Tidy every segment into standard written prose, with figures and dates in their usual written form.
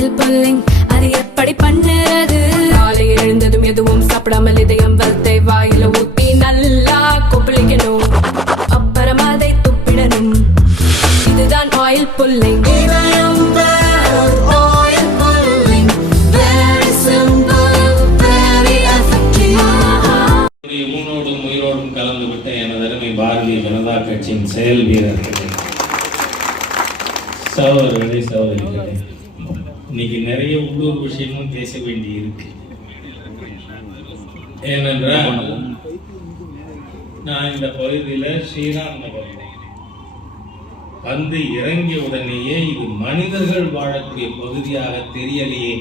Oil pulling அது எப்படி பண்ணுறது? காலையில் எழுந்ததும் எதுவும் சாப்பிடாமல் இதயம் வளத்தை வாயில ஊத்தி நல்லா கொப்பளிக்கணும், அப்புறம் அதை துப்பிடணும். இதுதான் ஆயில் புல்லிங். ஊனோடும் உயிரோடும் கலந்து விட்ட எனது அருமை பாரதிய ஜனதா கட்சியின் செயல் வீரர்களே, சகோதரர்களே, சகோதரிகளே, இன்னைக்கு நிறைய உள்ளூர் விஷயமும் பேச வேண்டி இருக்கு. ஏனென்றால் நான் இந்த பகுதியில ஸ்ரீராம் நகர் வந்து இறங்கிய உடனேயே இது மனிதர்கள் வாழக்கூடிய பகுதியாக தெரியலையே,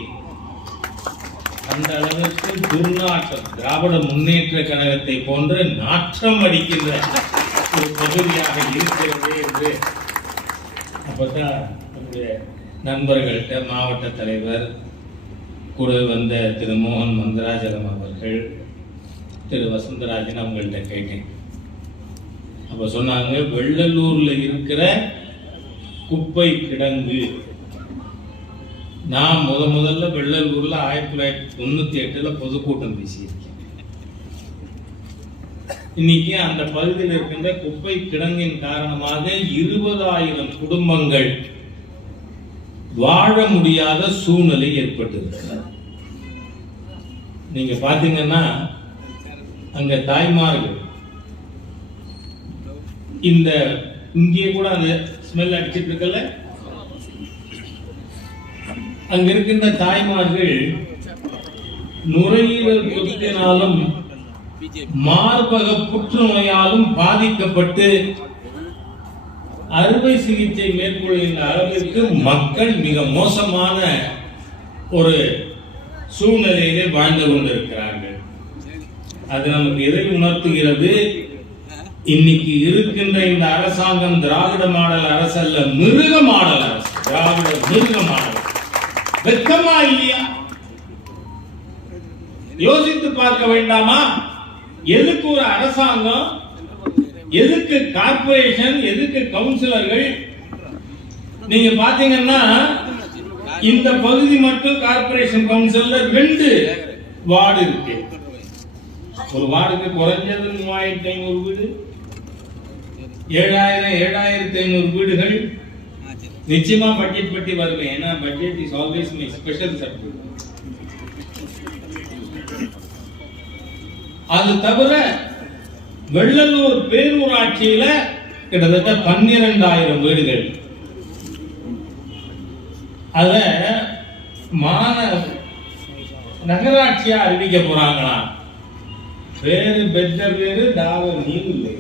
அந்த அளவிற்கு துர்நாற்றம், திராவிட முன்னேற்ற கழகத்தை போன்ற நாற்றம் அடிக்கின்ற ஒரு பகுதியாக இருக்கிறது என்று அப்பதான் நம்முடைய நண்பர்கள்ட்ட மாவட்ட தலைவர் கூட வந்த திரு மோகன் மந்திராஜலம் அவர்கள், திரு வசந்தராஜன் அவங்கள்ட்ட கேட்டேன். அப்ப சொன்னாங்க, வெள்ளலூர்ல இருக்கிற குப்பை கிடங்கு. நான் முதல்ல வெள்ளலூர்ல 1998 பொதுக்கூட்டம் பேசியிருக்கேன். இன்னைக்கு அந்த பகுதியில் இருக்கின்ற குப்பை கிடங்கின் காரணமாக 20,000 குடும்பங்கள் வாழ முடியாத சூழ்நிலை ஏற்பட்டிருக்கிறது. நீங்க பாத்தீங்கன்னா அங்க தாய்மார்கள் இந்த இங்கே கூட அந்த ஸ்மெல் அடிச்சிட்டு இருக்கல, அங்க இருக்கின்ற தாய்மார்கள் நுரையீரல் தொற்றினாலும் மார்பக புற்றுநோயாலும் பாதிக்கப்பட்டு அறுவை சிகிச்சை மேற்கொள்கின்ற அளவிற்கு மக்கள் மிக மோசமான ஒரு சூழ்நிலையிலே வாழ்ந்து கொண்டிருக்கிறார்கள். அது நமக்கு எதை உணர்த்துகிறது? இன்னைக்கு இருக்கின்ற இந்த அரசாங்கம் திராவிட மாடல் அரசு அல்ல, மிருக மாடல் அரசு. திராவிட மிருக மாடல். வெட்கமா இல்லையா? யோசித்து பார்க்க வேண்டாமா? எதுக்கு ஒரு அரசாங்கம், எதுக்கு கார்பரேஷன், எதுக்கு கவுன்சிலர்கள்? நீங்க பாத்தீங்கன்னா இந்த பகுதி மட்டும் கார்பரேஷன் கவுன்சில்ல 2 வார்டு இருக்கு. ஒரு வார்டுக்கு குறைஞ்சது 3,500 வீடு, 7,500 வீடுகள். நிச்சயமா பட்ஜெட் பற்றி வருவேன், ஏன்னா budget is always my special subject. அது தவிர வெள்ளலூர் பேரூராட்சியில கிட்டத்தட்ட 12,000 வீடுகள். அத நகராட்சியா அறிவிக்க போறாங்களா? பேரு பெற்ற பேரு டாவர் நீர் இல்லை.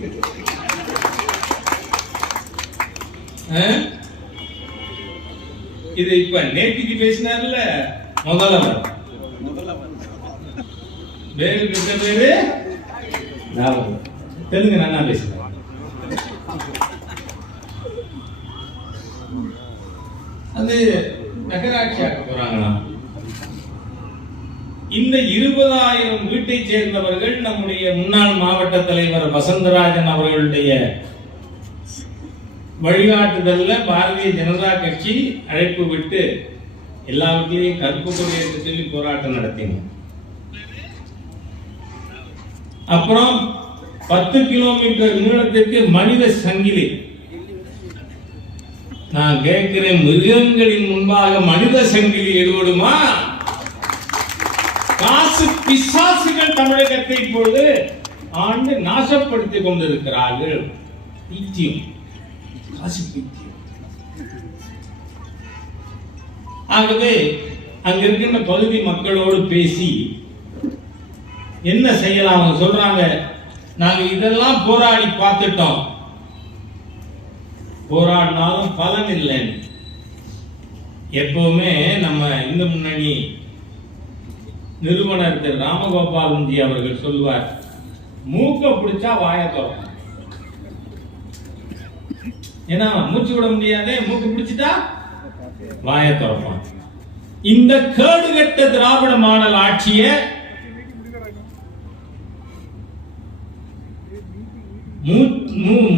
இது இப்ப நேற்றுக்கு பேசினார்ல முதல்வர், பேரு பெற்ற பேரு டாவர். தெலுங்கு நல்லா பேசுறேன். அது நகராட்சி ஆக்க போறாங்களா? இந்த 20,000 வீட்டை சேர்ந்தவர்கள் நம்முடைய முன்னாள் மாவட்ட தலைவர் வசந்தராஜன் அவர்களுடைய வழிகாட்டுதல்ல பாரதிய ஜனதா கட்சி அழைப்பு விட்டு எல்லா வீட்லையும் கருப்பு கொடி என்று சொல்லி போராட்டம் நடத்தினோம். அப்புறம் 10 கிலோமீட்டர் நீளத்திற்கு மனித சங்கிலி. நான் கேட்கிறேன், மிருகங்களின் முன்பாக மனித சங்கிலி ஈடுபடுமா? காசு பிசாசுகள் தமிழகத்தை இப்பொழுது ஆண்டு நாசப்படுத்திக் கொண்டிருக்கிறார்கள். காசு பைத்தியம். ஆகவே அங்க இருக்கின்ற பகுதி மக்களோடு பேசி என்ன செய்யலாம்? அவங்க சொல்றாங்க, நாங்க இதெல்லாம் போராடி பார்த்துட்டோம், போராடினாலும் பலன் இல்லை. எப்பவுமே நம்ம இந்து முன்னணி நிறுவனர் திரு ராமகோபாலன்ஜி அவர்கள் சொல்வார், மூக்க பிடிச்சா வாய திறக்கும். ஏன்னா மூச்சு விட முடியாதே, மூக்கு பிடிச்சிட்டா வாய திறப்பான். இந்த கேடுகட்ட திராவிட மாடல் ஆட்சிய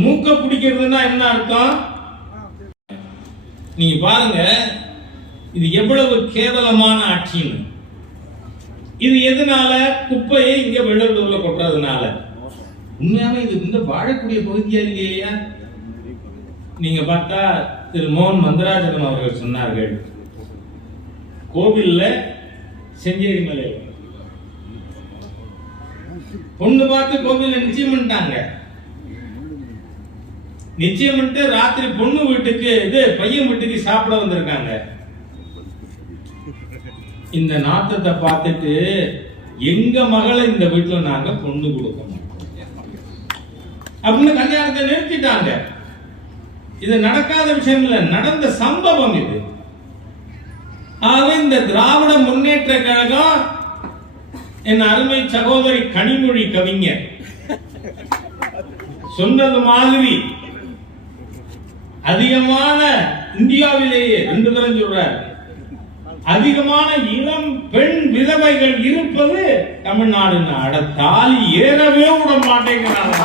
மூக்க பிடிக்கிறதுனா என்ன அர்த்தம்? நீங்க பாருங்க, இது எவ்வளவு கேவலமான ஆட்சின்னு. இது எதனால? குப்பையை இங்க வெள்ளூர்ல கொட்டுறதுனால. உண்மையாவே இது இந்த வாழக்கூடிய பகுதியா இல்லையா? நீங்க பார்த்தா திரு மோகன் மந்திராஜலம் அவர்கள் சொன்னார்கள், கோவில்ல செஞ்சேரி மலை பொண்ணு பார்த்து கோவில்ல நிச்சயம் பண்ணிட்டாங்க. நிச்சயம் பண்ணிட்டு ராத்திரி பொண்ணு வீட்டுக்கு பையன் வீட்டுக்கு சாப்பிட வந்திருக்காங்க. இந்த நாட்டத்தை பார்த்துட்டு எங்க மகளை இந்த வீட்டுல நாங்க பொண்ணு கொடுக்கணும் அப்படின்னு கல்யாணத்தை நிறுத்திட்டாங்க. இது நடக்காத விஷயம் இல்ல, நடந்த சம்பவம் இது. ஆக இந்த திராவிட முன்னேற்ற கழகம், என் அருமை சகோதரி கனிமொழி கவிஞர் சொன்னது மாதிரி அதிகமான இந்தியாவிலேயே 2 தரம் சொல்றார், அதிகமான இளம் பெண் விதவைகள் இருப்பது தமிழ்நாடு. தாலி ஏறவே விட மாட்டேங்கிறாங்க,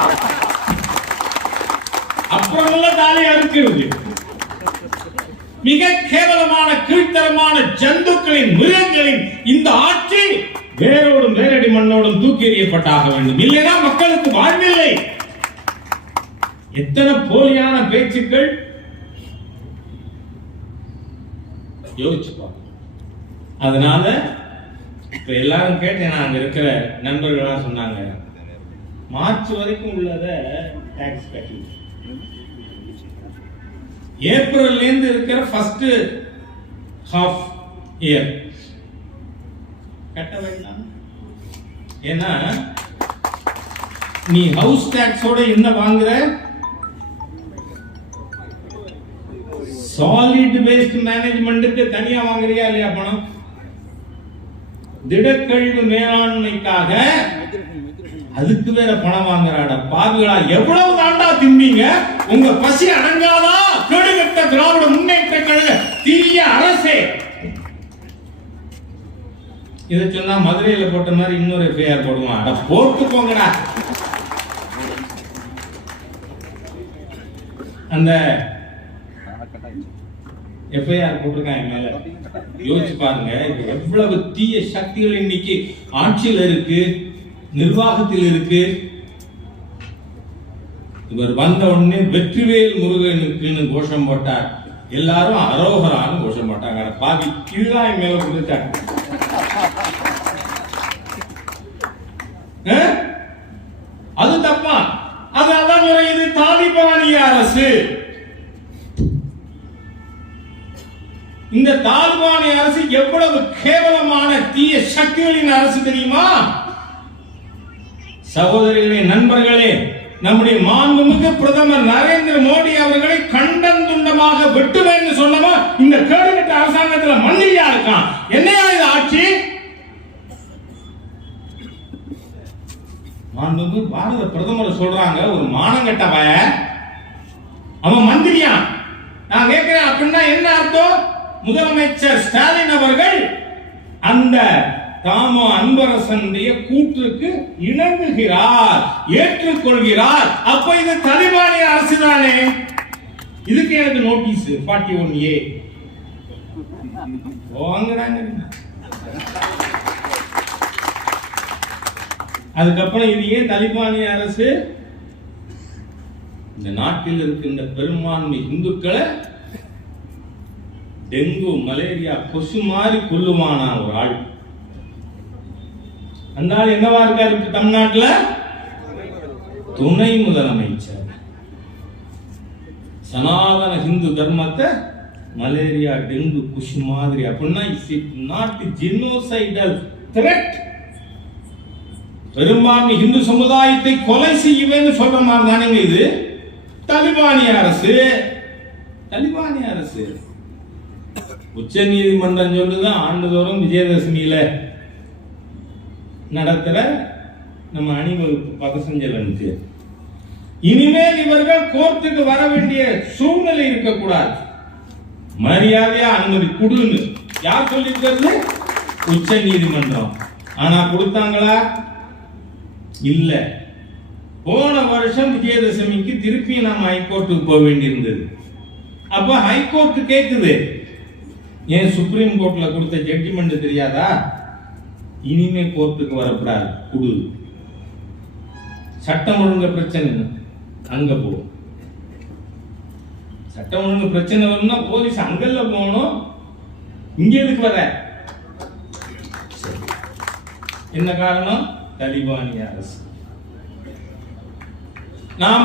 அப்புறமல்ல தாலி அறுக்கிறது. மிக கேவலமான கீழ்த்தரமான ஜந்துக்களின் மிருகங்களின் இந்த ஆட்சி வேரோடும் வேரடி மண்ணோடும் தூக்கி எறியப்பட்டாக வேண்டும். இல்லைனா மக்களுக்கு வாழ்வில்லை. எத்தனை போலியான பேச்சுக்கள் யோசிச்சுப்பா. அதனால இப்ப எல்லாரும் கேட்டேன், அங்க இருக்கிற நண்பர்களா சொன்னாங்க, மார்ச் வரைக்கும் உள்ளத டாக்ஸ் கட்டி ஏப்ரல்ல இருந்து இருக்கிற ஃபர்ஸ்ட் ஹாஃப் இயர் கட்ட வேண்டாம். ஏன்னா நீ ஹவுஸ் டாக்ஸோட என்ன வாங்குற? சாலிட் வேஸ்ட் மேனேஜ்மெண்ட்டுக்கு தனியா வாங்குறியா இல்லையா பணம்? திடக்கழிவு மேலாண்மைக்காக அதுக்கு வேற பணம் வாங்குறாட பாவிகளா. எவ்வளவு தாண்டா திம்பீங்க? உங்க பசி அடங்காதா? கேடுகட்ட திராவிட முன்னேற்ற கழக தீய அரசே. இதை சொன்னா மதுரையில போட்ட மாதிரி இன்னொரு எஃப்ஐஆர் போடுவான். அட போட்டு போங்கடா. அந்த எஃப்ஐஆர் போட்டிருக்காங்க மேல, யோசிச்சு பாருங்க. எவ்வளவு தீய சக்திகள் இன்னைக்கு ஆட்சியில் இருக்கு, நிர்வாகத்தில் இருக்கு. இவர் வந்த உடனே வெற்றிவேல் முருகனுக்கு கோஷம் போட்டார், எல்லாரும் அரோகரான்னு கோஷம் போட்டாங்க. பாவி கீழாய் மேல கொடுத்தாங்க. அது தப்பா? அதான் இது தாலிபானிய அரசு. இந்த தாலிபானிய அரசு எவ்வளவு கேவலமான தீய சக்திகளின் அரசு தெரியுமா? சகோதரிகளே, நண்பர்களே, நம்முடைய மாண்புமிகு பிரதமர் நரேந்திர மோடி அவர்களை கண்டம் துண்டமாக வெட்டுவேன்னு சொன்னவா இந்த கேடுகட்ட அரசாங்கத்தில் மந்திரியா இருக்கான். என்னையா இது ஆட்சி? மாண்புமிகு பாரத பிரதமர் சொல்றாங்க, ஒரு மானங்கட்ட பையன் அவன் மந்திரியா. நான் கேட்கிறேன், அப்படின்னா என்ன அர்த்தம்? முதலமைச்சர் ஸ்டாலின் அவர்கள் அந்த தாமோ அன்பரசனுடைய கூற்றுக்கு இணங்குகிறார், ஏற்றுக்கொள்கிறார். அப்ப இது தாலிபானிய அரசு தானே. இதுக்கு எனக்கு நோட்டீஸ் 41A வாங்குறாங்க. அதுக்கப்புறம் இது ஏன் தாலிபானிய அரசு? இந்த நாட்டில் இருக்கின்ற பெரும்பான்மை இந்துக்களை டெங்கு மலேரியா கொசு மாதிரி கொல்லுவானா ஒரு ஆள். அந்த ஆள் என்னவா இருக்காரு இப்ப தமிழ்நாட்டில்? துணை முதலமைச்சர். சனாதன இந்து தர்மத்தை மலேரியா டெங்கு கொசு மாதிரி. அப்படின்னா நாட்டு ஜெனோசைடல் த்ரெட். பெரும்பான்மை இந்து சமுதாயத்தை கொலை செய்யவேன்னு சொல்ற மாதிரி தானேங்க இது தாலிபானிய அரசு. தாலிபானிய அரசு. உச்ச நீதிமன்றம் சொல்லுதான் ஆண்டுதோறும் விஜயதசமியில நடத்துற நம்ம அணிவகுப்பு பதசஞ்சலனுக்கு இனிமேல் இவர்கள் கோர்ட்டுக்கு வர வேண்டிய சூழ்நிலை இருக்கக்கூடாது, மரியாதையா அனுமதி கொடுன்னு யார் சொல்லிருக்கிறது? உச்ச நீதிமன்றம். ஆனா கொடுத்தாங்களா? இல்ல. போன வருஷம் விஜயதசமிக்கு திருப்பி நாம் ஹைகோர்ட்டுக்கு போக வேண்டியிருந்தது. அப்ப ஹைகோர்ட் கேக்குது, ஏன் சுப்ரீம் கோர்ட்ல கொடுத்த ஜட்ஜ்மெண்ட் தெரியாதா? இனிமே கோர்ட்டுக்கு வரப்படாது, குடு. சட்டம் ஒழுங்கு பிரச்சனை அங்க போகும். சட்டம் ஒழுங்கு பிரச்சனை வரும்னா போலீஸ் அங்கல்ல போகணும், இங்க எதுக்கு வர? என்ன காரணம்? தலிபானிய அரசு. நாம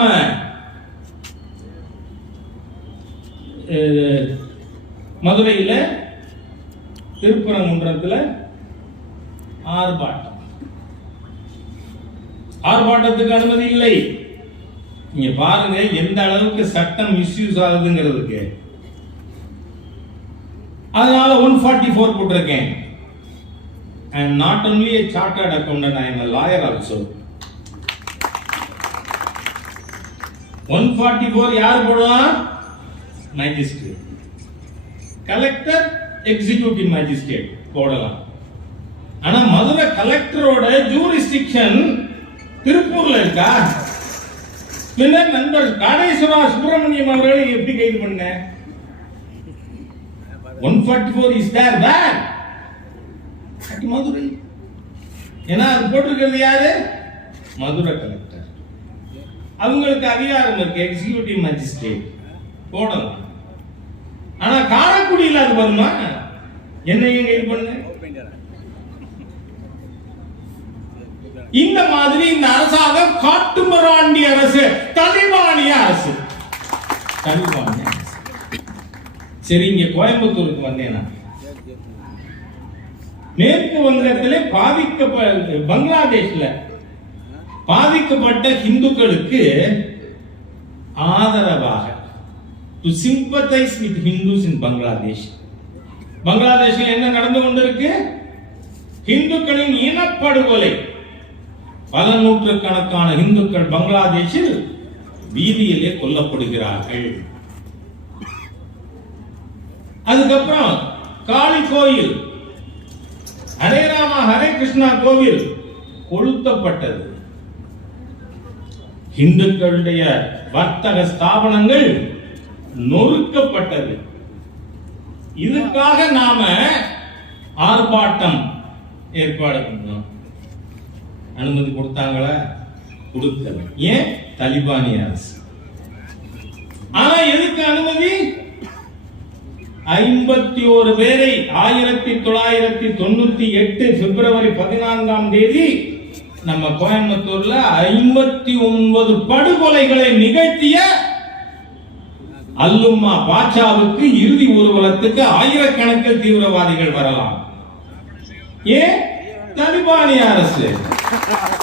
மதுரையில திருப்பரங்குன்றத்துல ஆர்ப்பாட்டத்துக்கு அனுமதி இல்லை. நீங்க பாருங்க எந்த அளவுக்கு சட்டம் மிஸ்யூஸ் ஆகுதுங்கிறதுக்கு. அதனால 144 போட்டிருக்கேன். I am not only a chartered accountant, I am a lawyer also. 144 யார் போடுவான்? மேஜிஸ்ட்ரேட், கலெக்டர், எக்ஸிகியூட்டிவ் மேஜிஸ்ட்ரேட் போடலாம். ஆனா மதுரை கலெக்டரோட ஜூரிஸ்டிக்ஷன் திருப்பூர்ல இருக்கா? நண்பர் காடேஸ்வரா சுப்பிரமணியம் அவர்களை எப்படி கைது பண்ண? 144 இஸ் தேர் வேர் மதுரை. ஏன்னா அது போட்டிருக்கிறது யாரு? மதுரை கலெக்டர். அவங்களுக்கு அதிகாரம் இருக்கு, எக்ஸிகியூட்டிவ் மேஜிஸ்ட்ரேட் போடலாம். ஆனா காரைக்குடியில் அது வருமா? என்னையும் கைது பண்ண? இந்த மாதிரி இந்த அரசாங்கம் காட்டுமிராண்டி அரசு, தலிபானிய அரசு. சரி, இங்க கோயம்புத்தூருக்கு வந்தேனா, மேற்கு வங்கத்திலே பங்களாதேஷ்ல பாதிக்கப்பட்ட இந்துக்களுக்கு ஆதரவாக to sympathize with Hindus in Bangladesh. பங்களாதேஷில் என்ன நடந்து கொண்டிருக்கு? இந்துக்களின் இனப்படுகொலை. பல நூற்றுக்கணக்கான இந்துக்கள் பங்களாதேஷில் வீதியிலே கொல்லப்படுகிறார்கள். அதுக்கப்புறம் காளி கோயில், ஹரே ராமா ஹரே கிருஷ்ணா கோவில் கொளுத்தப்பட்டது. இந்துக்களுடைய வர்த்தக ஸ்தாபனங்கள் நொறுக்கப்பட்டது. இதுக்காக நாம ஆர்ப்பாட்டம் ஏற்பாடு பண்ணோம். அனுமதி கொடுத்தாங்களா? கொடுக்கல. ஏன்? தலிபானிய அரசு. ஆனா எதுக்கு அனுமதி? 51 பேரை 1998 பிப்ரவரி 14ஆம் தேதி நம்ம கோயம்புத்தூர்ல 59 படுகொலைகளை நிகழ்த்திய அல்லும்மா பாட்சாவுக்கு இறுதி ஊர்வலத்துக்கு ஆயிரக்கணக்கில் தீவிரவாதிகள் வரலாம். ஏன்? தலிபானிய அரசு,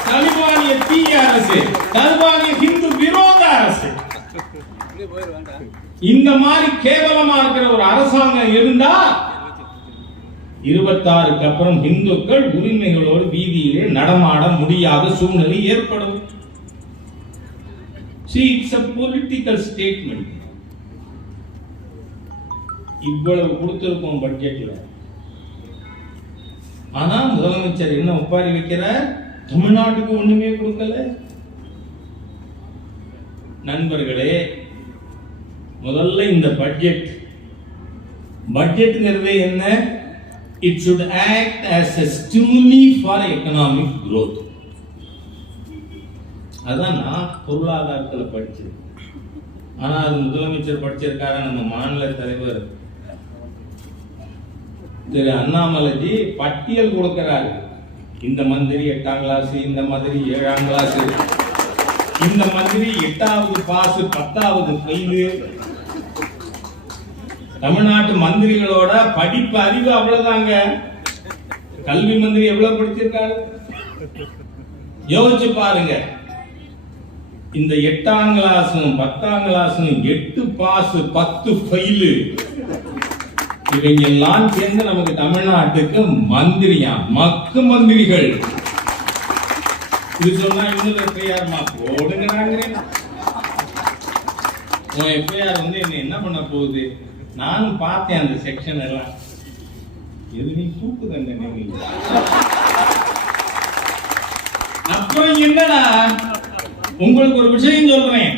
தலிபானிய தீய அரசு, தலிபானிய இந்து விரோத அரசு. இந்த மாதிரி கேவலமா இருக்கிற ஒரு அரசாங்கம் இருந்தா 26க்கு அப்புறம் இந்துக்கள் உரிமைகளோடு வீதியிலே நடமாட முடியாத சூழ்நிலை ஏற்படும். See, it's a political statement. இவ்வளவு கொடுத்திருக்கோம் பட்ஜெட்ல. ஆனா முதலமைச்சர் என்ன ஒப்பாரி வைக்கிறார்? தமிழ்நாட்டுக்கு ஒண்ணுமே கொடுக்கல. நண்பர்களே, முதல்ல இந்த பட்ஜெட்ங்கிறதே என்ன? It should act as a stimuli for economic growth. அதான் நான் பொருளாதாரத்தில் படிச்சேன். ஆனா அது முதலமைச்சர் படிச்சிருக்காரு. நம்ம மாநில தலைவர் திரு அண்ணாமலைஜி பட்டியல் கொடுக்கிறாரு. இந்த மந்திரி 8ஆம் கிளாஸ், இந்த மந்திரி 7ஆம் கிளாஸ், இந்த மந்திரி 8வது பாஸ், 10வது ஃபெயிலு. தமிழ்நாட்டு மந்திரிகளோட படிப்பு அறிவு அவ்வளவுதாங்க. கல்வி மந்திரி எவ்வளவு படிச்சிருக்காரு யோசிச்சு பாருங்க. இந்த 8ஆம் கிளாஸும் 10ஆம் கிளாஸும் 8 பாஸ் 10 ஃபெயிலு, இவங்க எல்லாம் சேர்ந்து நமக்கு தமிழ்நாட்டுக்கு மந்திரியா, மக்கு மந்திரிகள். இது சொன்னா இன்னொரு எஃப்ஐஆர்மா போடுங்கிறாங்க. உன் எஃப்ஐஆர் வந்து என்ன பண்ண போகுது? நானும் பார்த்தேன் அந்த செக்ஷன் எல்லாம். எது நீ தூக்கு தண்டனை. அப்புறம் என்னடா, உங்களுக்கு ஒரு விஷயம் சொல்றேன்.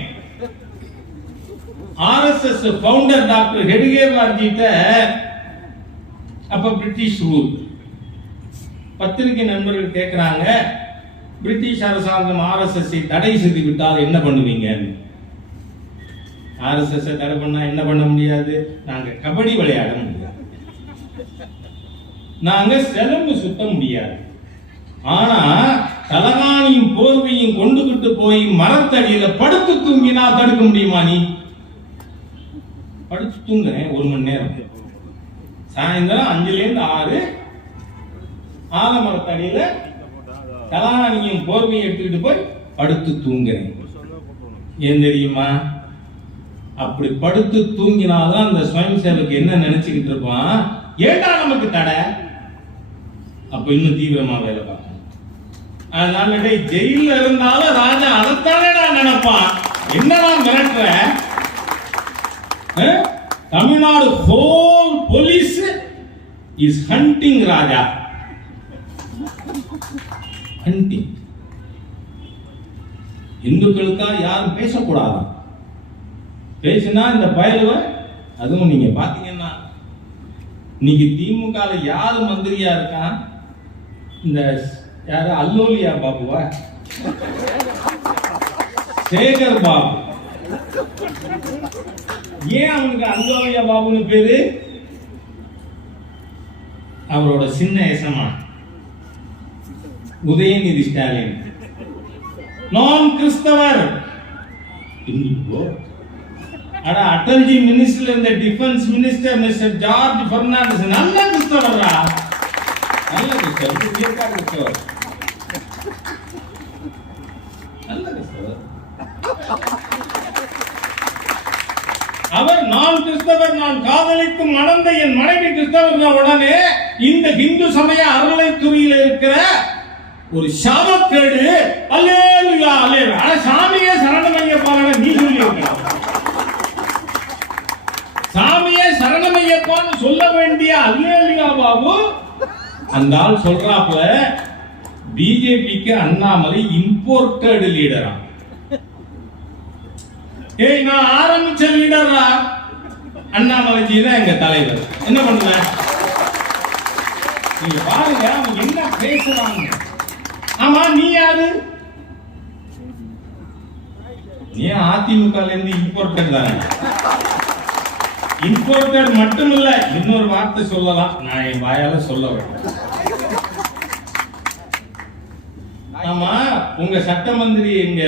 ஆர்எஸ்எஸ் ஃபவுண்டர் டாக்டர் ஹெட்கேவார் கிட்ட அப்ப பிரிட்டிஷ் ரூல். பத்திரிகை நண்பர்கள் கேட்கிறாங்க, பிரிட்டிஷ் அரசாங்கம் RSS தடை செய்து விட்டால் என்ன பண்ணுவீங்க? RSS தடை பண்ணா என்ன பண்ண முடியாது? நாங்க கபடி விளையாட முடியாது, நாங்க செலவு சுத்த முடியாது. ஆனா தலகாணியும் போர்வையும் கொண்டுகிட்டு போய் மரத்தடியில படுத்து தூங்கினா தடுக்க முடியுமா? நீ படுத்து தூங்குறேன் 1 மணி நேரம், சாயந்தரம் 5லேருந்து 6 ஆலமரத்தடியில தலகாணியும் போர்வையும் எடுத்துக்கிட்டு போய் படுத்து தூங்குறேன். ஏன் தெரியுமா? அப்படி படுத்து தூங்கினாதான் அந்த ஸ்வயம் சேவக்கு என்ன நினைச்சுக்கிட்டு இருப்பான், ஏண்டா நமக்கு தடை, அப்ப இன்னும் தீவிரமா வேலை பார்க்கணும். அதனால ஜெயில இருந்தாலும் ராஜா அதைத்தானேடா நினைப்பான். என்னடா மிரட்டுற? Tamil Nadu whole police is hunting Raja, hunting. இந்துக்களுக்கா யாரும் பேசக்கூடாது, பேசினா இந்த பயலுவ. அதுவும் நீங்க பாத்தீங்கன்னா இன்னைக்கு திமுக யாரு மந்திரியா இருக்கான்? இந்த யாரு அல்லோலியா பாபுவா, சேகர் பாபு. ஏன் அவனுக்கு அல்லோலியா பாபுன்னு பேரு? அவரோட சின்ன எசமா உதயநிதி ஸ்டாலின் நான் கிறிஸ்தவர். அடா அட்டல்ஜி மினிஸ்டர் இருந்த defence minister mister George Fernandes நல்ல கிறிஸ்தவரா, நல்ல கிறிஸ்தவர், நல்ல கிறிஸ்தவர். அவர் நான் கிறிஸ்தவர், நான் காதலித்து மணந்த என் மனைவி கிறிஸ்தவர். உடனே இந்த இந்து சமய அறநிலைத்துறையில் இருக்கிற ஒரு சாபக்கேடு அல்லேலூயா அல்லேலூயா, சாமியே சரணமையப்பான நீ சொல்லி இருக்கலாம். சாமியே சரணமையப்பான்னு சொல்ல வேண்டிய அல்லேலூயா பாபு அந்த ஆள் சொல்றாப்ல, பிஜேபிக்கு அண்ணாமலை இம்போர்ட்டட் லீடரா. ஏய், நான் ஆரம்பிச்ச லீடரா அண்ணாமலைஜி தான் எங்க தலைவர். என்ன பண்ணுவ நீங்க பாருங்க, அவங்க என்ன பேசுறாங்க. ஆமா, நீ யாரு? நீ அதிமுக இருந்து இம்போர்ட்டட் தானே. இம்போர்ட்டட் மட்டும் இல்ல, இன்னொரு வார்த்தை சொல்லலாம், நான் என் வாயால சொல்ல வேண்டும். ஆமா, உங்க சட்ட மந்திரி எங்க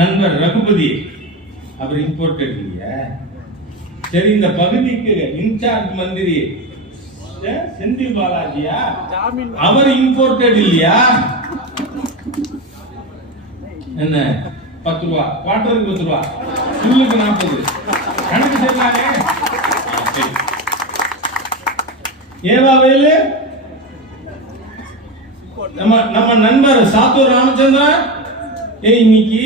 நண்பர் ரகுபதி, அவர் இம்போர்ட்டட் இல்லையா? சரி, இந்த பகுதிக்கு இன்சார்ஜ் மந்திரி செந்தில் பாலாஜியா, அவர் இம்போர்ட்டட் இல்லையா? என்ன 10 ரூபா குவார்டருக்கு 10 ரூபா, ஃபுல்லுக்கு 40, கணக்கு சரிதானே? ஏவா வேலு, நம்ம நண்பர் சாத்தூர் ராமச்சந்திரன். இன்னைக்கு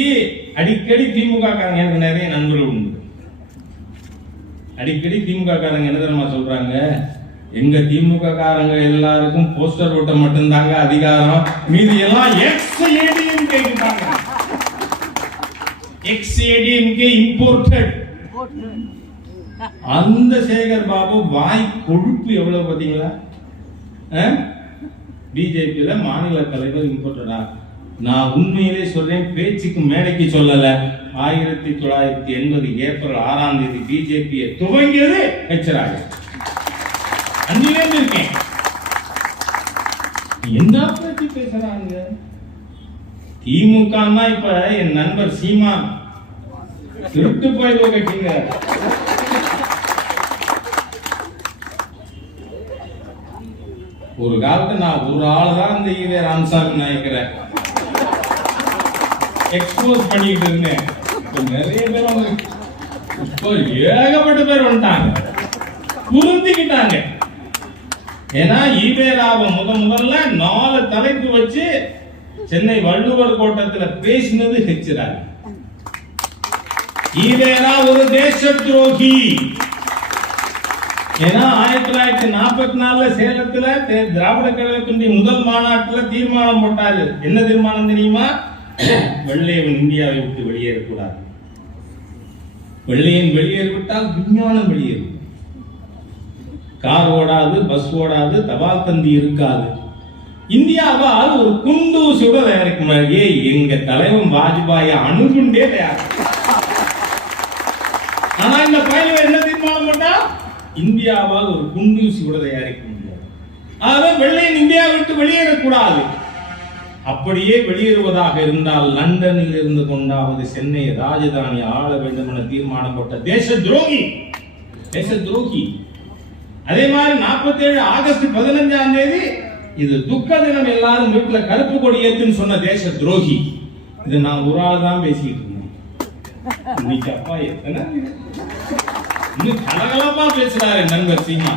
அடிக்கடி திமுக காரங்க, எனக்கு நிறைய நண்பர்கள் உண்டு, அடிக்கடி திமுக காரங்க என்ன தெரியுமா சொல்றாங்க, எங்க திமுக காரங்க எல்லாருக்கும் போஸ்டர் ஓட்ட மட்டும்தாங்க அதிகாரம், மீதி எல்லாம் எக்ஸ்-ஏடிஎம்கே கேக்குறாங்க. எக்ஸ்-ஏடிஎம்கே இம்போர்ட்டட். அந்த சேகர் பாபு வாய் கொழுப்பு எவ்வளவு பாத்தீங்களா? பிஜேபியில மாநில தலைவர் இம்போர்ட்டடா. நான் உண்மையிலே சொல்றேன், பேச்சுக்கு மேடைக்கு சொல்லல. 1980 ஏப்ரல் 6ஆம் தேதி பிஜேபியை துவங்கியது ஹெச்ராஜா. அன்னிலேருந்து இருக்கேன். என்ன பத்தி பேசுறாங்க? திமுக இப்ப என் நண்பர் சீமா திருட்டு போய் கட்சிங்க. ஒரு காலத்துல நான் ஒரு ஆள் தான் இந்த ஈவே ராமசாமி நாயக்கரை எக்ஸ்போஸ் பண்ணிட்டு இருந்தேன். நிறைய பேர் வந்து இப்போ ஏகப்பட்ட பேர் வந்துட்டாங்க, புரிஞ்சுக்கிட்டாங்க. ஏன்னா ஈவேராவை முதல்ல 4 தலைப்பு வச்சு சென்னை வள்ளுவர் கோட்டத்துல பேசினது ஹெச்ராஜா. ஈவேரா ஒரு தேச துரோகி. ஏன்னா 1944 சேலத்துல திராவிட கழகத்தினுடைய முதல் மாநாட்டுல தீர்மானம் போட்டாரு. என்ன தீர்மானம் தெரியுமா? வெள்ளையன் இந்தியாவை விட்டு வெளியேறக்கூடாது. வெள்ளையன் வெளியேறிவிட்டால் விஞ்ஞானம் வெளியேறும், கார் ஓடாது, பஸ் ஓடாது, தபால் தந்தி இருக்காது. இந்தியாவால் ஒரு குண்டூசியோட தயாரிக்க முடியாது. எங்க தலைவன் வாஜ்பாய் அணுகுண்டே தயார். ஆனா இந்த பயில என்ன தீர்மானம் பண்ணா, இந்தியாவால் ஒரு குண்டூசி கூட தயாரிக்க முடியாது. ஆகவே வெள்ளையன் இந்தியா விட்டு வெளியேறக்கூடாது. அப்படியே வெளியேறுவதாக இருந்தால் லண்டனில் இருந்து கொண்டாவது சென்னை ராஜதானி ஆள வேண்டும் என தீர்மானம் போட்ட தேச துரோகி. அதே மாதிரி 47 ஆகஸ்ட் 15ஆம் தேதி இது துக்க தினம், எல்லாரும் வீட்டுல கருப்பு கொடி ஏத்துன்னு சொன்ன தேச துரோகி. இது நான் ஒரு ஆள் தான் பேசிட்டு இருந்தேன். இன்னைக்கு அப்பா எத்தனை இன்னும் கலகலமா பேசுறாரு நண்பர் சீமா.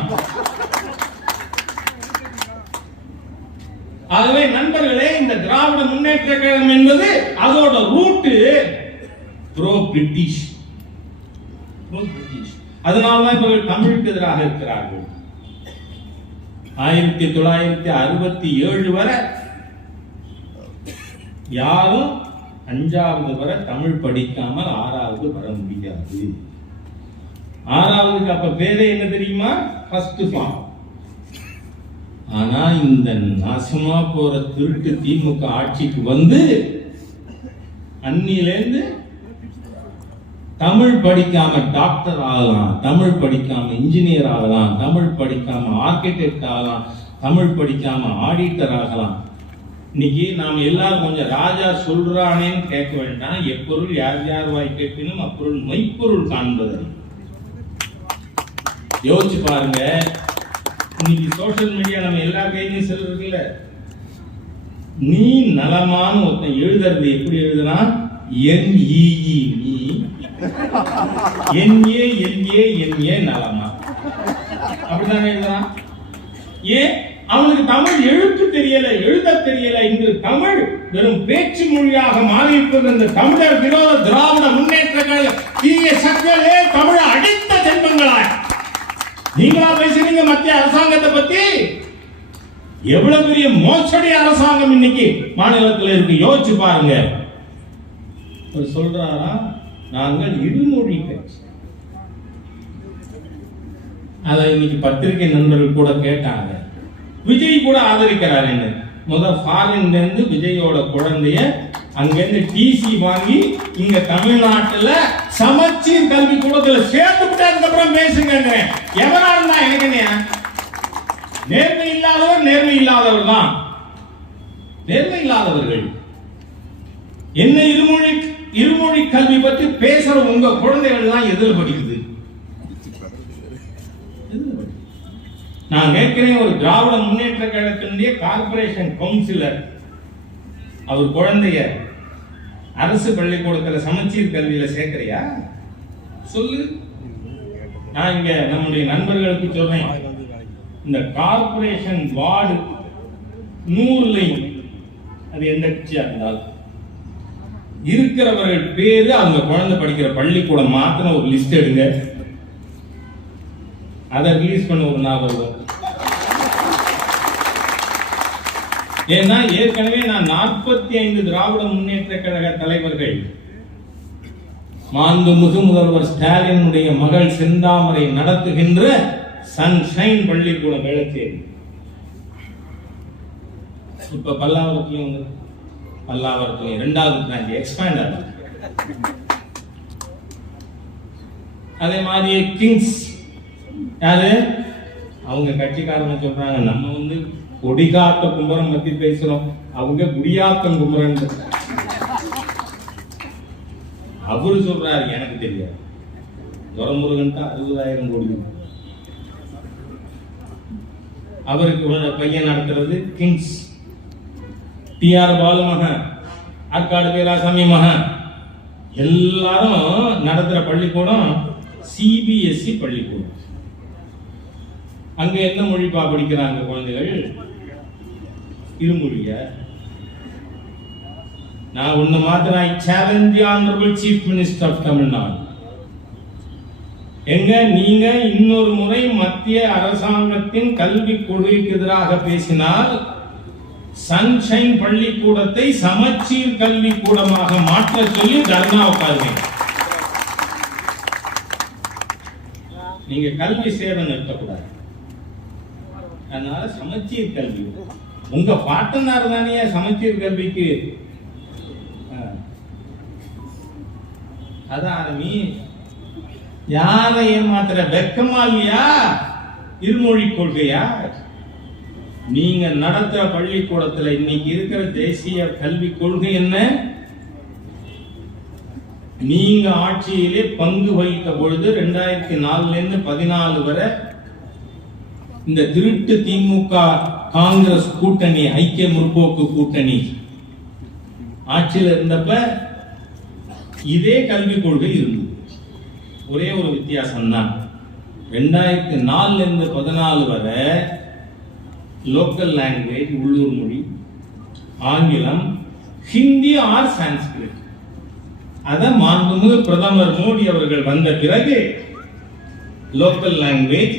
ஆகவே நண்பர்களே, இந்த திராவிட முன்னேற்ற கழகம் என்பது அதோட ரூட் ப்ரோ பிரிட்டிஷ். அதனால்தான் இவர்கள் தமிழுக்கு எதிராக இருக்கிறார்கள். 1967 வரை யாரும் 5வது வரை தமிழ் படிக்காமல் 6வது வர முடியாது. 6வதுக்கு அப்ப பேரே என்ன தெரியுமா? First form. ஆனா இந்த நாசமா போற திருட்டு திமுக ஆட்சிக்கு வந்து அன்னிலேருந்து தமிழ் படிக்காம டாக்டர் ஆகலாம், தமிழ் படிக்காம இன்ஜினியர் ஆகலாம், தமிழ் படிக்காம ஆர்கிடெக்ட் ஆகலாம், தமிழ் படிக்காம ஆடிட்டர் ஆகலாம். இன்னைக்கு நாம எல்லாரும் கொஞ்சம் ராஜா சொல்றானேன்னு கேட்க வேண்டாம். எப்பொருள் யார் யார் வாய் கேட்பினும் அப்பொருள் மெய்ப்பொருள் காண்பது. யோசிச்சு பாருங்க. இன்னைக்கு சோசியல் மீடியா நம்ம எல்லா கையிலும் செல்றதுல நீ நலமான ஒருத்தன் எழுதுறது எப்படி எழுதுனா NEE நலமா அப்படிதானே எழுதுறான். ஏன்? அவனுக்கு தமிழ் எழுத்து தெரியல, எழுத தெரியல. இன்று தமிழ் வெறும் பேச்சு மொழியாக மாறி இருப்பது இந்த தமிழர் விரோத திராவிட முன்னேற்ற கழக தீய சக்திகளே தமிழை அடித்த செல்வங்களா. நீங்களா பேசுறீங்க மத்திய அரசாங்கத்தை பத்தி? எவ்வளவு பெரிய மோசடி அரசாங்கம் இன்னைக்கு மாநிலத்தில் இருக்கு. யோசிச்சு பாருங்க. சொல்றாரா, நாங்கள் இருமொழி கட்சி. அத இன்னைக்கு பத்திரிகை நண்பர்கள் கூட கேட்டாங்க. விஜய் கூட ஆதரிக்கிறார். என்ன முதல் ஃபாரின்ல இருந்து விஜயோட குழந்தைய அங்கிருந்து டிசி வாங்கி இங்க தமிழ்நாட்டுல சமச்சீர் கல்வி கூடத்துல சேர்த்துட்டு அதுக்கப்புறம் பேசுங்க. எவரா இருந்தா எனக்கு நேர்மை இல்லாதவர் நேர்மை இல்லாதவர் தான். நேர்மை இல்லாதவர்கள் என்ன இருமொழி கல்வி பற்றி பேசுற உங்க குழந்தைகள் தான் எதில் படிக்குது? நான் கேட்கிறேன், ஒரு திராவிட முன்னேற்ற கழகத்தினுடைய கார்பரேஷன் கவுன்சிலர் அவர் குழந்தைய அரசு பள்ளிக்கூடத்துல சமச்சீர் கல்வியில சேர்க்கிறியா? சொல்லு. நான் இங்க நம்முடைய நண்பர்களுக்கு சொல்றேன், இந்த கார்பரேஷன் வார்டு 100லையும் அது எந்த கட்சியா இருந்தாலும் இருக்கிறவர்கள் பேரு அவங்க குழந்தை படிக்கிற பள்ளிக்கூடம் மாத்திரம் ஒரு லிஸ்ட் எடுங்க. அதை ரிலீஸ் பண்ண ஒரு நாள் வருவோம். ஏன்னா ஏற்கனவே நான் 45 திராவிட முன்னேற்ற கழக தலைவர்கள் மாண்புமிகு முதல்வர் ஸ்டாலினுடைய மகள் செந்தாமரை நடத்துகின்ற சன்ஷைன் பள்ளிக்கூடம் வேளச்சேரி, இப்ப பல்லாவரத்திலும் 2வது பிரான்ச் எக்ஸ்பேண்ட் ஆகுது. அதே மாதிரி கிங்ஸ் யாரு? அவங்க கட்சிக்காரங்க சொல்றாங்க, நம்ம கொடிகாத்த கும்பரம் பத்தி பேசுறோம், அவங்க குடியாத்தம் கும்பரன். அவரு சொல்றாரு, எனக்கு தெரியாது. துரமுருகன் 60,000 கோடி. அவருக்கு பையன் நடத்துறது கிங்ஸ். TR பாலு மகன், ஆற்காடு வேலாசாமி மகன், எல்லாரும் நடத்துற பள்ளிக்கூடம் CBSE பள்ளிக்கூடம். அங்க என்ன மொழிப்பா படிக்கிறாங்க குழந்தைகள்? இருமொழிய. நான் ஒண்ணு மாத்திரம், I challenge the honorable chief minister of Tamil Nadu. எங்க நீங்க இன்னொரு முறை மத்திய அரசாங்கத்தின் கல்வி கொள்கைக்கு எதிராக பேசினால் சன்ஷைன் பள்ளிக்கூடத்தை சமச்சீர் கல்வி கூடமாக மாற்ற சொல்லி தர்ணா உட்காருங்க. நீங்க கல்வி சேவை நிறுத்தக்கூடாது. அதனால சமச்சீர் கல்வி. உங்க பாட்டனார் தானே சமச்சீர் கல்விக்கு அதான் நீ யாரை ஏமாத்துற? வெக்கமா இல்லையா? இருமொழி கொள்கையா? நீங்க நடத்துற பள்ளிக்கூடத்துல இன்னைக்கு இருக்கிற தேசிய கல்வி கொள்கை என்ன? நீங்க ஆட்சியிலே பங்கு வகித்த பொழுது 2004 இருந்து 14 வரை இந்த திருட்டு திமுக காங்கிரஸ் கூட்டணி, ஐக்கிய முற்போக்கு கூட்டணி ஆட்சியில் இருந்தப்ப இதே கல்விக் கொள்கை இருந்தது. ஒரே ஒரு வித்தியாசம் தான், 2004 இருந்து 14 வரை லோக்கல் லாங்குவேஜ், உள்ளூர் மொழி, ஆங்கிலம், ஹிந்தி ஆர் சான்ஸ்கிரிட். அத மாண்புமிகு பிரதமர் மோடி அவர்கள் வந்த பிறகு local language,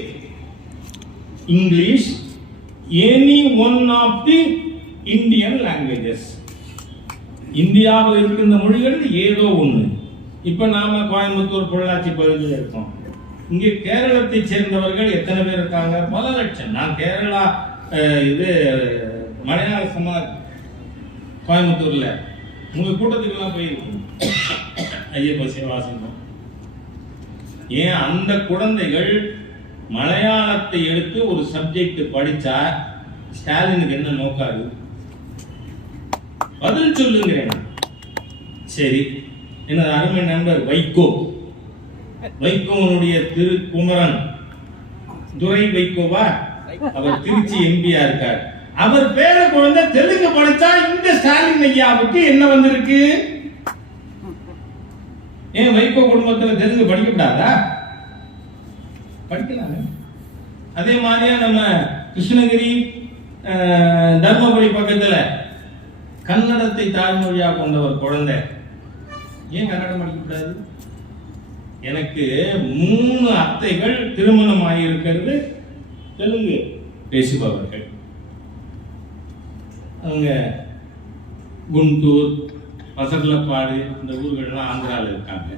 English, any one of the Indian languages, இந்தியாவில் இருக்கின்ற மொழிகள் ஏதோ ஒன்று. இப்ப நாம கோயம்புத்தூர் பொள்ளாச்சி பகுதியில் இருக்கோம். இங்கே கேரளத்தை சேர்ந்தவர்கள் எத்தனை பேர் இருக்காங்க? பல லட்சம். நான் கேரளா இது மலையாள சமாஜ் கோயம்புத்தூர்ல உங்க கூட்டத்துக்கு எல்லாம் போயிருக்கோம். ஐயப்ப சிவாசனம். ஏன் அந்த குழந்தைகள் மலையாளத்தை எடுத்து ஒரு சப்ஜெக்ட் படிச்சா ஸ்டாலினுக்கு என்ன நோக்காது? பதில் சொல்லுங்கிறேன். சரி, எனது அருமை நண்பர் வைகோ, வைகோனுடைய திரு குமரன் துரை வைகோவா, அவர் திருச்சி எம்பியா இருக்கார். அவர் பேர குழந்தை தெலுங்கு படிச்சா இந்த ஸ்டாலின் ஐயாவுக்கு என்ன வந்திருக்கு? ஏன் வைகோ குடும்பத்துல தெலுங்கு படிக்கப்படாதா? படிக்கலாம். அதே மாதிரியா நம்ம கிருஷ்ணகிரி தர்மபுரி பக்கத்துல கன்னடத்தை தாய்மொழியா கொண்ட ஒரு குழந்தை, ஏன் கன்னடம் படிக்கக்கூடாது? எனக்கு 3 அத்தைகள் திருமணம் ஆகியிருக்கிறது தெலுங்கு பேசுபவர்கள். அவங்க குண்டூர், பசர்லப்பாடு இந்த ஊர்கள்லாம் ஆந்திராவில் இருக்காங்க.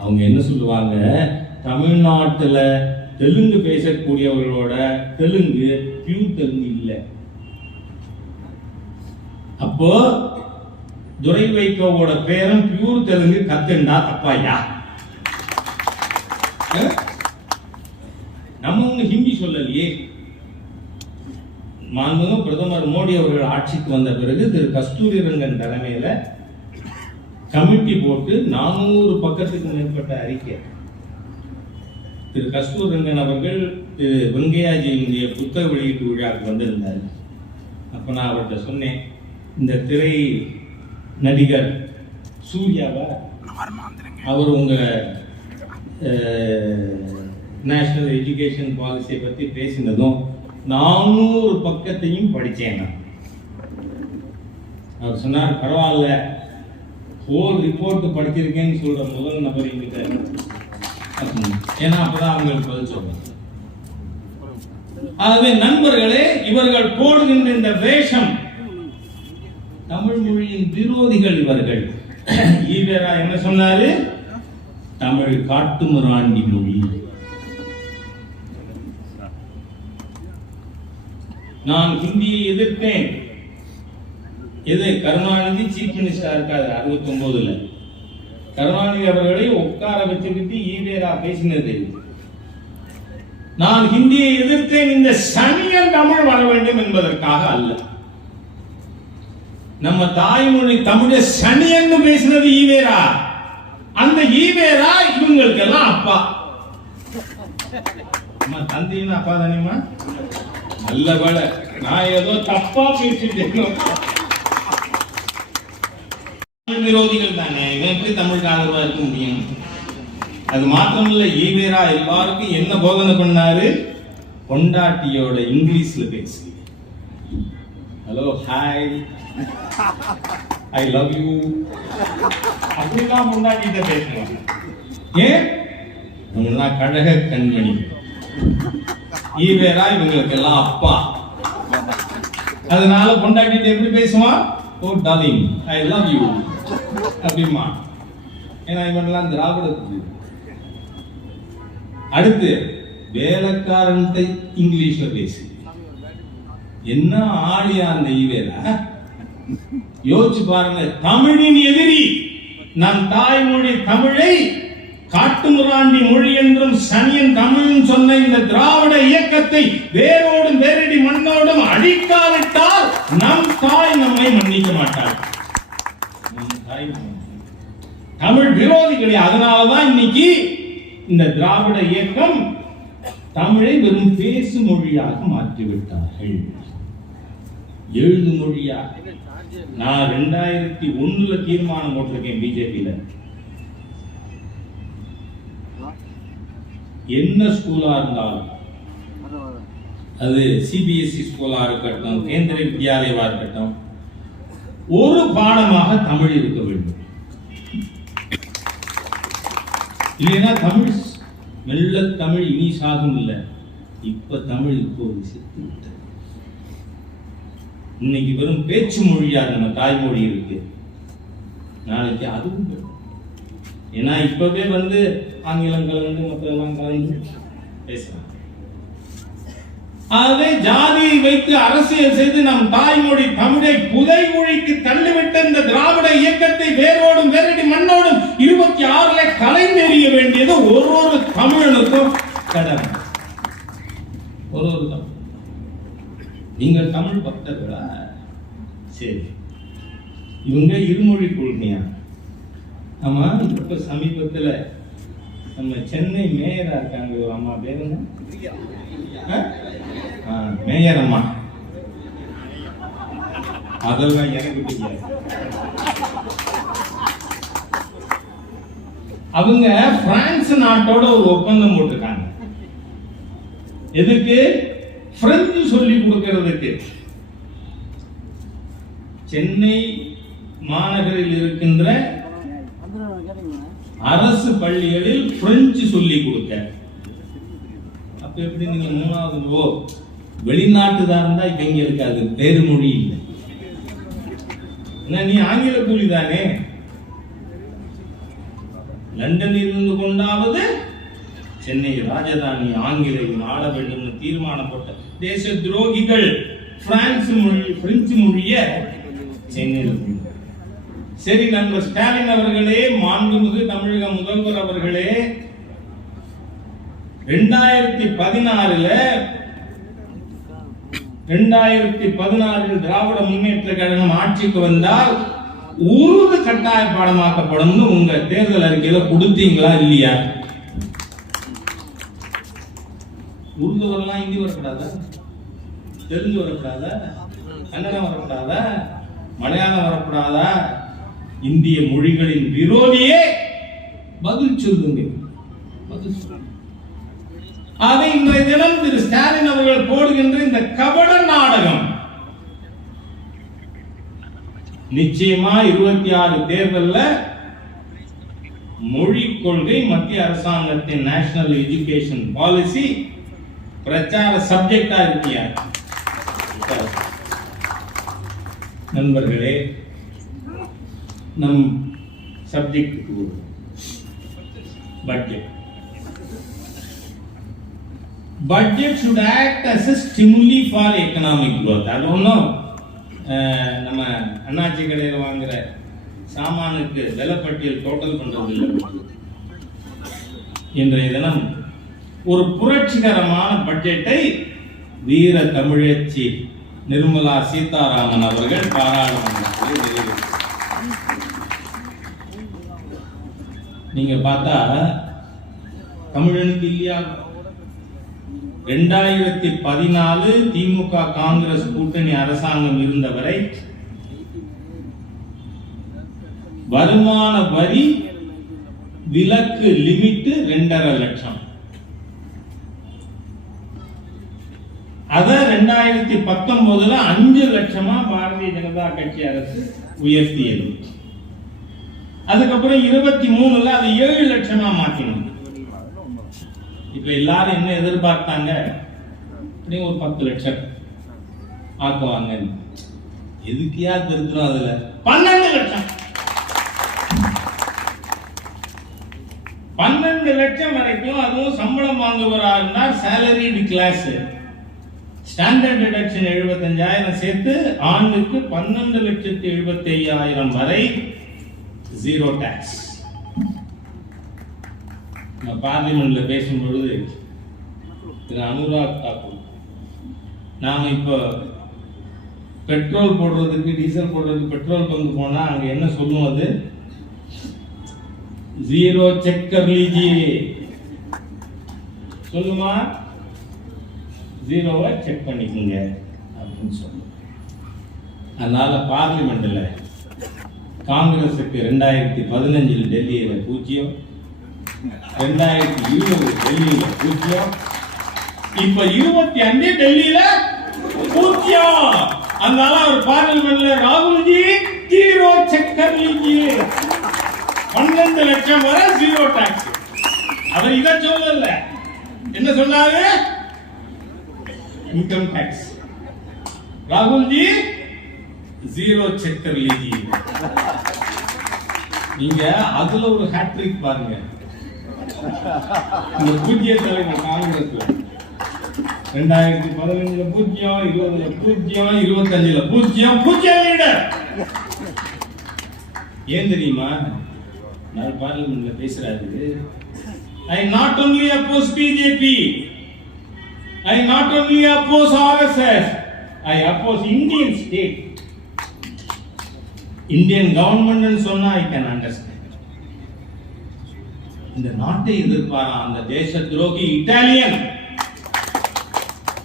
அவங்க என்ன சொல்லுவாங்க, தமிழ்நாட்டில் தெலுங்கு பேசக்கூடியவர்களோட தெலுங்கு பியூர் தெலுங்கு இல்லை. அப்போ துரை வைகோவோட பேரும் பியூர் தெலுங்கு கத்துண்டா தப்பாயா? நம்ம ஒண்ணு ஹிந்தி சொல்லலையே. மாண்புமிகு பிரதமர் மோடி அவர்கள் ஆட்சிக்கு வந்த பிறகு திரு கஸ்தூரி ரங்கன் தலைமையில கமிட்டி போட்டு 400 பக்கத்துக்கு மேற்பட்ட அறிக்கை. திரு கஸ்தூரி ரங்கன் அவர்கள் திரு வெங்கையாஜியினுடைய புத்தக வெளியீட்டு விழாவுக்கு வந்திருந்தார். அப்ப நான் அவர்கிட்ட சொன்னேன், இந்த திரை நடிகர் சூர்யாவா, அவர் உங்க நேஷனல் எஜுகேஷன் பாலிசியை பத்தி பேசினதும் 400 பக்கத்தையும் படிச்சேன். அவர் சொன்னார், பரவாயில்ல, ஹோல் ரிப்போர்ட் படிச்சிருக்கேன்னு சொல்ற முதல் நபர் என்கிட்ட. ஏன்னா அப்பதான் அவங்களுக்கு பதில் சொல்றாங்க. ஆகவே நண்பர்களே, இவர்கள் போடுகின்ற இந்த வேஷம், தமிழ் மொழியின் விரோதிகள் இவர்கள். ஈவேரா என்ன சொன்னாரு? தமிழ் காட்டுமிராண்டி மொழி. நான் ஹிந்தியை எதிர்த்தேன். எது கருணாநிதி சீஃப் மினிஸ்டரா இருக்காரு 69ல. கருணாநிதி அவர்களை உட்கார வச்சுக்கிட்டு ஈவேரா பேசினது, நான் ஹிந்தியை எதிர்த்தேன் இந்த சனியன் தமிழ் வர வேண்டும் என்பதற்காக அல்ல. நம்ம தாய்மொழி தமிழை சனியன்னு பேசினது ஈவேரா. அந்த ஈவேரா இவங்களுக்கெல்லாம் அப்பா. தந்தைன்னு அப்பா தானேமா? நல்ல வேலை, நான் ஏதோ தப்பா பேசிட்டேன். விரோதிகள் தானே, இவன் எப்படி தமிழுக்கு ஆதரவா இருக்க முடியும்? அது மாத்திரமில்ல, ஈவேரா எல்லாருக்கும் என்ன போதனை பண்ணாரு? பொண்டாட்டியோட இங்கிலீஷ்ல பேசு. Hello, hi, I love you, அப்படிதான் பொண்டாட்டிட்ட பேசுவாங்க. ஏன்? இவங்கெல்லாம் கழக கண்மணி. ஈவேரா இவங்களுக்கு எல்லாம் அப்பா. அதனால பொண்டாட்டிட்ட எப்படி பேசுவான்? ஓ டார்லிங், ஐ லவ் யூ அப்படிமா. ஏன்னா இவங்கெல்லாம் திராவிடத்துக்கு. அடுத்து வேலைக்காரன்ட்ட இங்கிலீஷ்ல பேசு. என்ன ஆளியா அந்த ஈவேரா? யோசிச்சு பாருங்க. தமிழின் எதிரி நம் தாய்மொழி தமிழை காட்டுமிராண்டி மொழி என்றும் சனியன் தமிழ் சொன்ன இந்த திராவிட இயக்கத்தை வேரோடும் வேரடி மண்ணோடும் அழிக்காவிட்டால் நம் தாய் நம்மை மன்னிக்க மாட்டார். நம் தாய் தமிழ் விரோதிகளே. அதனாலதான் இன்னைக்கு இந்த திராவிட இயக்கம் தமிழை வெறும் பேசு மொழியாக மாற்றிவிட்டார்கள், எழுது மொழியா. நான் 2001 தீர்மானம் போட்டிருக்கேன் பிஜேபியில. என்ன ஸ்கூலா இருந்தாலும், அது சிபிஎஸ்இ ஸ்கூலா இருக்கட்டும், கேந்திர வித்யாலயவா இருக்கட்டும், ஒரு பாடமாக தமிழ் இருக்க வேண்டும். இல்லைன்னா தமிழ் மெல்ல தமிழ் இனி சாகும் இல்லை. இப்ப தமிழ் இப்போது செத்து விட்டது. இன்னைக்கு வெறும் பேச்சு மொழியா நம்ம தாய்மொழி இருக்கு. நாளைக்கு அதுவும் ஏன்னா இப்பவே ஆங்கிலம் கலந்து மற்றெல்லாம் கலந்து பேசலாம். ஆகவே ஜாதியை வைத்து அரசியல் செய்து நம் தாய்மொழி தமிழை புதை மொழிக்கு தள்ளிவிட்ட இந்த திராவிட இயக்கத்தை வேரோடும் வேரடி மண்ணோடும் 26 கலைந்தெறிய வேண்டியது ஒரு தமிழனுக்கும் கடமை. ஒரு நீங்கள் தமிழ் பக்தர்களா? சரி, இவங்க இருமொழி கொள்கையா? ஆமா, இப்ப சமீபத்துல நம்ம சென்னை மேயரா இருக்காங்க ஒரு அம்மா, பேர் என்ன? மேயர் அம்மா. அதெல்லாம் எனக்கு தெரியாது. அவங்க பிரான்ஸ் நாட்டோட ஒரு ஒப்பந்தம் போட்டிருக்காங்க. எதுக்கு? பிரெஞ்சு சொல்லி கொடுக்கிறதுக்கு. சென்னை மாநகரில் இருக்கின்ற அரசு பள்ளிகளில் பிரெஞ்சு சொல்லி கொடுக்க. அப்ப எப்படி நீங்க 3வது வெளிநாட்டுதான் இருந்தா இப்ப இங்க இருக்காது, வேறு மொழி இல்லை. நீ ஆங்கில கூலி தானே. லண்டனில் இருந்து கொண்டாவது சென்னை ராஜதானி ஆங்கிலம் ஆள வேண்டும் தீர்மானம் போட்ட தேச துரோகிகள் பிரான்ஸ் மொழி பிரெஞ்சு மொழிய சென்னையில். சரி, நண்பர் ஸ்டாலின் அவர்களே, மாண்புமிகு தமிழக முதல்வர் அவர்களே, 2016 திராவிட முன்னேற்ற கழகம் ஆட்சிக்கு வந்தால் உருது கட்டாய பாடமாக்கப்படும் உங்க தேர்தல் அறிக்கையில கொடுத்தீங்களா இல்லையா? உருது வரலாம், ஹிந்தி வரக்கூடாதா, தெலுங்கு வரக்கூடாதா, கன்னடம் வரக்கூடாதா, மலையாளம் வரக்கூடாதா? இந்திய மொழிகளின் விரோதியே பதில் சொல்லுங்க. அதை இன்றைய தினம் திரு ஸ்டாலின் அவர்கள் போடுகின்ற இந்த கபட நாடகம் நிச்சயமா 26 தேர்தல்ல மொழி கொள்கை மத்திய அரசாங்கத்தின் நேஷனல் எஜுகேஷன் பாலிசி பிரச்சார சப்ஜெக்டா இருக்கியா? நண்பர்களே, நம் subject budget should act as a stimuli for economic growth. அது ஒன்றும் நம்ம அண்ணாச்சி கடையில் வாங்குற சாமானுக்கு விலைப்பட்டியல் டோட்டல் பண்றது இல்லை. இன்றைய தினம் ஒரு புரட்சிகரமான பட்ஜெட்டை வீர தமிழச்சி நிர்மலா சீதாராமன் அவர்கள் பாராளுமன்றத்தில் வெளியிட்டார். நீங்க பார்த்தா தமிழனுக்கு இல்லையா? 2014 திமுக காங்கிரஸ் கூட்டணி அரசாங்கம் இருந்தவரை வருமான வரி விலக்கு லிமிட் 2.5 லட்சம். அத 2019 5 லட்சமா பாரதிய ஜனதா கட்சி அரசு உயர்த்தியது. அதுக்கப்புறம் 23 அது 7 லட்சமா மாத்தினோம். இப்ப எல்லாரும் என்ன எதிர்பார்த்தாங்க? ஒரு 10 லட்சம் ஆக்குவாங்க. எதுக்கியா திருத்தணும்? அதுல 12 லட்சம். 12 லட்சம் வரைக்கும், அதுவும் சம்பளம் வாங்குவராருன்னா salaried class, ஸ்டாண்டர்ட் டிடக்ஷன் 75,000 சேர்த்து ஆண்டுக்கு 12,75,000 வரை ஜீரோ டாக்ஸ். பார்லிமெண்ட்ல பேசும்பொழுது திரு அனுராக் தாக்கூர், நாம இப்போ பெட்ரோல் போடுறதுக்கு டீசல் போடுறதுக்கு பெட்ரோல் பங்கு போனா அங்க என்ன சொல்லும், அது ஜீரோ செக் கர் லீஜியே சொல்லுமா, ஜீரோவை செக் பண்ணிக்கோங்க அப்படின்னு சொல்லுவோம். அதனால பார்லிமெண்ட்ல காங்கிரஸுக்கு 2015 டெல்லியில 0, 2020 டெல்லியில 0, இப்ப 25 டெல்லியில 0. அதனால அவர் பார்லிமெண்ட்ல ராகுல்ஜி ஜீரோ செக் கர் லீஜியே, 12 லட்சம் வரை ஜீரோ டாக்ஸ். அவர் இதை சொல்லல, என்ன சொன்னாரு, income tax. Rahul ji zero check कर लीजिए. நீங்க அதுல ஒரு ஹேட்ரிக் பாருங்க. இந்த பூஜ்ய தலைவர் காங்கிரஸ்ல 2015ல 0, 20ல 0, 25ல 0 லீடர். ஏன் தெரியுமா, நான் பார்லிமெண்ட்ல பேசுறாரு, I not only oppose BJP, I not only oppose RSS, I oppose Indian state. Indian government and சொன்னா I can understand. இந்த நாட்டை எதிர்ப்பாரா அந்த தேச துரோகி இட்டாலியன்,